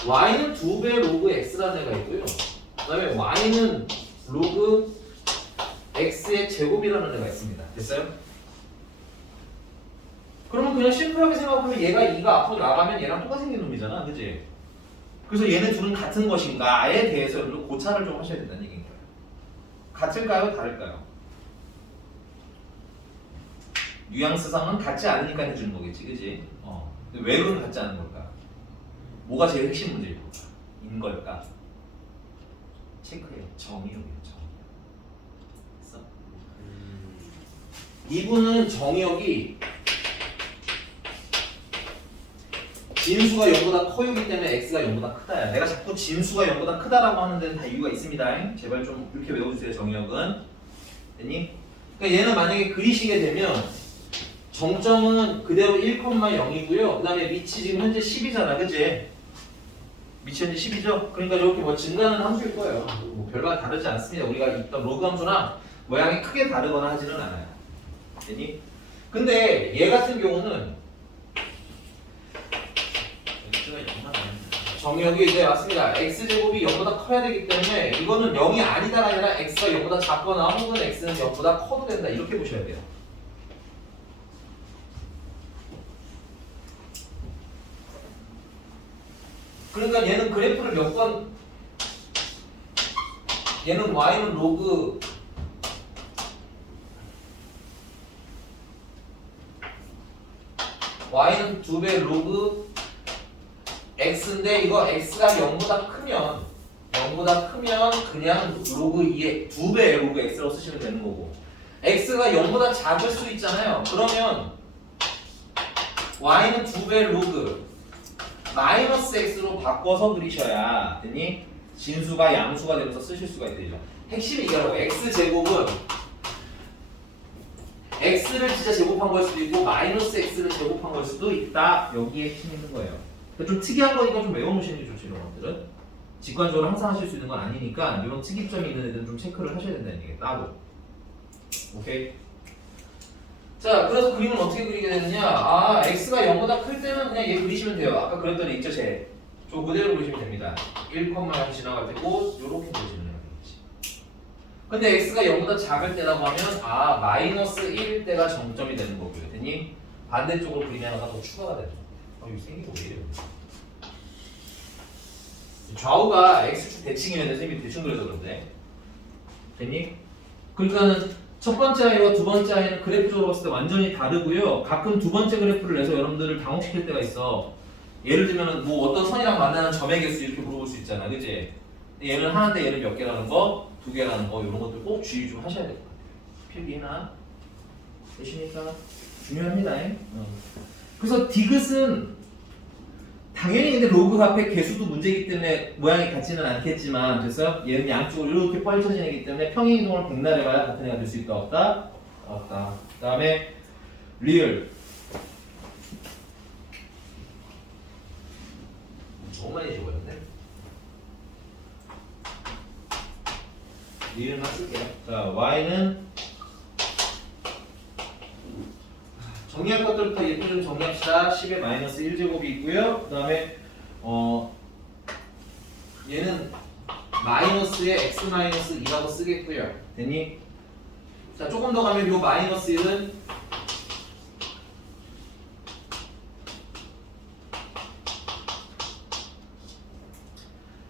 y는 2배 로그 x라는 애가 있고요. 그 다음에 y는 로그 x의 제곱이라는 애가 있습니다. 됐어요? 그러면 그냥 심플하게 생각하면 얘가 2가 앞으로 나가면 얘랑 똑같이 생긴 놈이잖아. 그치? 그래서 얘네 둘은 같은 것인가에 대해서 여러분 고찰을 좀 하셔야 된다는 얘기인 거예요. 같을까요? 다를까요? 뉘앙스상은 같지 않으니까 해주는 거겠지. 그치? 왜 그런 같지 않은 걸까? 뭐가 제일 핵심 문제일 걸까? 인 걸까? 체크해요. 정의역이에요. 됐어? 이분은 정의역이 진수가 0보다 커요기 때문에 x가 0보다 크다야. 내가 자꾸 진수가 0보다 크다라고 하는 데는 다 이유가 있습니다. 제발 좀 이렇게 외워주세요. 정의역은. 됐니? 그러니까 얘는 만약에 그리시게 되면 정점은 그대로 1,0이고요. 그 다음에 밑이 지금 현재 10이잖아. 그치? 밑이 현재 10이죠? 그러니까 이렇게 뭐 증가하는 함수일 거예요. 뭐 별반 다르지 않습니다. 우리가 있던 로그 함수나 모양이 크게 다르거나 하지는 않아요. 됐니? 근데 얘 같은 경우는 정의역이 이제 맞습니다. x제곱이 0보다 커야 되기 때문에 이거는 0이 아니다가 아니라 x가 0보다 작거나 혹은 x는 0보다 커도 된다. 이렇게 보셔야 돼요. 그러니까 얘는 그래프를 몇 번 얘는 y는 로그 y는 2배 로그 x인데 이거 x가 0보다 크면 그냥 로그 2의 2배의 로그 x라고 쓰시면 되는 거고 x가 0보다 작을 수 있잖아요. 그러면 y는 2배 로그 마이너스 x로 바꿔서 그리셔야 되니 진수가 양수가 되면서 쓰실 수가 있죠. 핵심이 이거라고. x제곱은 x를 진짜 제곱한 걸 수도 있고 마이너스 x를 제곱한 걸 수도 있다. 여기에 힘 있는 거예요. 좀 특이한 거니까 좀 외워놓으시는 게 좋죠, 여러분들은. 직관적으로 항상 하실 수 있는 건 아니니까 이런 특이점이 있는 애들은 좀 체크를 하셔야 된다는 얘기예요. 따로. 오케이. 자, 그래서 그림은 어떻게 그리게 되느냐? 아, x가 0보다 클 때는 그냥 얘 그리시면 돼요. 아까 그랬던 애 있죠, 쟤. 저 그대로 그리시면 됩니다. 1,0 지나갈 때고 요렇게 그리시면 되겠지. 근데 x가 0보다 작을 때라고 하면 아, 마이너스 1일 때가 정점이 되는 거고요. 됐니? 반대쪽으로 그림이 하나가 더 추가가 되죠. 이거 생긴 거 왜 이래요? 좌우가 x축 대칭이면 선생님이 대충 그려서 그런데. 됐니? 그러니까는 첫 번째 아이와 두 번째 아이는 그래프적으로 봤을 때 완전히 다르고요. 가끔 두 번째 그래프를 내서 여러분들을 당혹시킬 때가 있어. 예를 들면 뭐 어떤 선이랑 만나는 점의 개수 이렇게 물어볼 수 있잖아, 그치? 얘는 하나인데 얘는 몇 개라는 거, 두 개라는 거 이런 것들 꼭 주의 좀 하셔야 될 것 같아요. 필기나 되십니까? 중요합니다. 그래서 디귿은 당연히 근데 로그 앞에 개수도 문제이기 때문에 모양이 같지는 않겠지만 됐어요? 얘는 양쪽으로 이렇게 펼쳐진 애기 때문에 평행이동을 백날해봐야 같은 애가 될 수 있다 없다? 없다. 그 다음에 리을 너무 많이 적었는데 리을만 쓸게요. 자, y는 정리할 것들부터 예쁘게 좀 정리합시다. 10의 마이너스 1제곱이 있고요. 그 다음에 얘는 마이너스에 x 마이너스 2라고 쓰겠고요. 됐니? 자, 조금 더 가면 요 마이너스 1은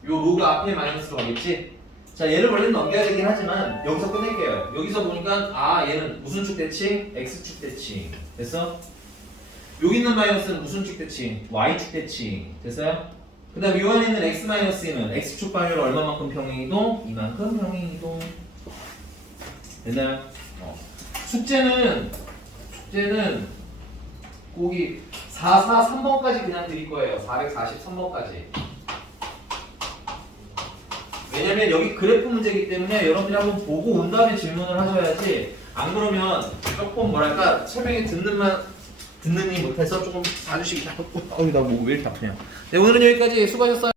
요 로그 앞에 마이너스로 가겠지? 자, 얘를 원래는 넘겨야 되긴 하지만 여기서 끝낼게요. 여기서 보니까 아, 얘는 무슨 축 대칭? x축 대칭. 됐어? 여기 있는 마이너스는 무슨 축 대칭? y축 대칭. 됐어요? 그 다음에 요 안에 있는 x 마이너스는 x축 방향으로 얼마만큼 평행이동? 이만큼 평행이동. 됐나요? 숙제는 거기 443번까지 그냥 드릴 거예요. 443번까지. 왜냐면 여기 그래프 문제이기 때문에 여러분들이 한번 보고 온 다음에 질문을 하셔야지 안 그러면 조금 뭐랄까 설명이 듣는 이 못해서 조금 봐주시기 바랍니다. 나 뭐 왜 이렇게 아프냐. 네, 오늘은 여기까지 수고하셨어요.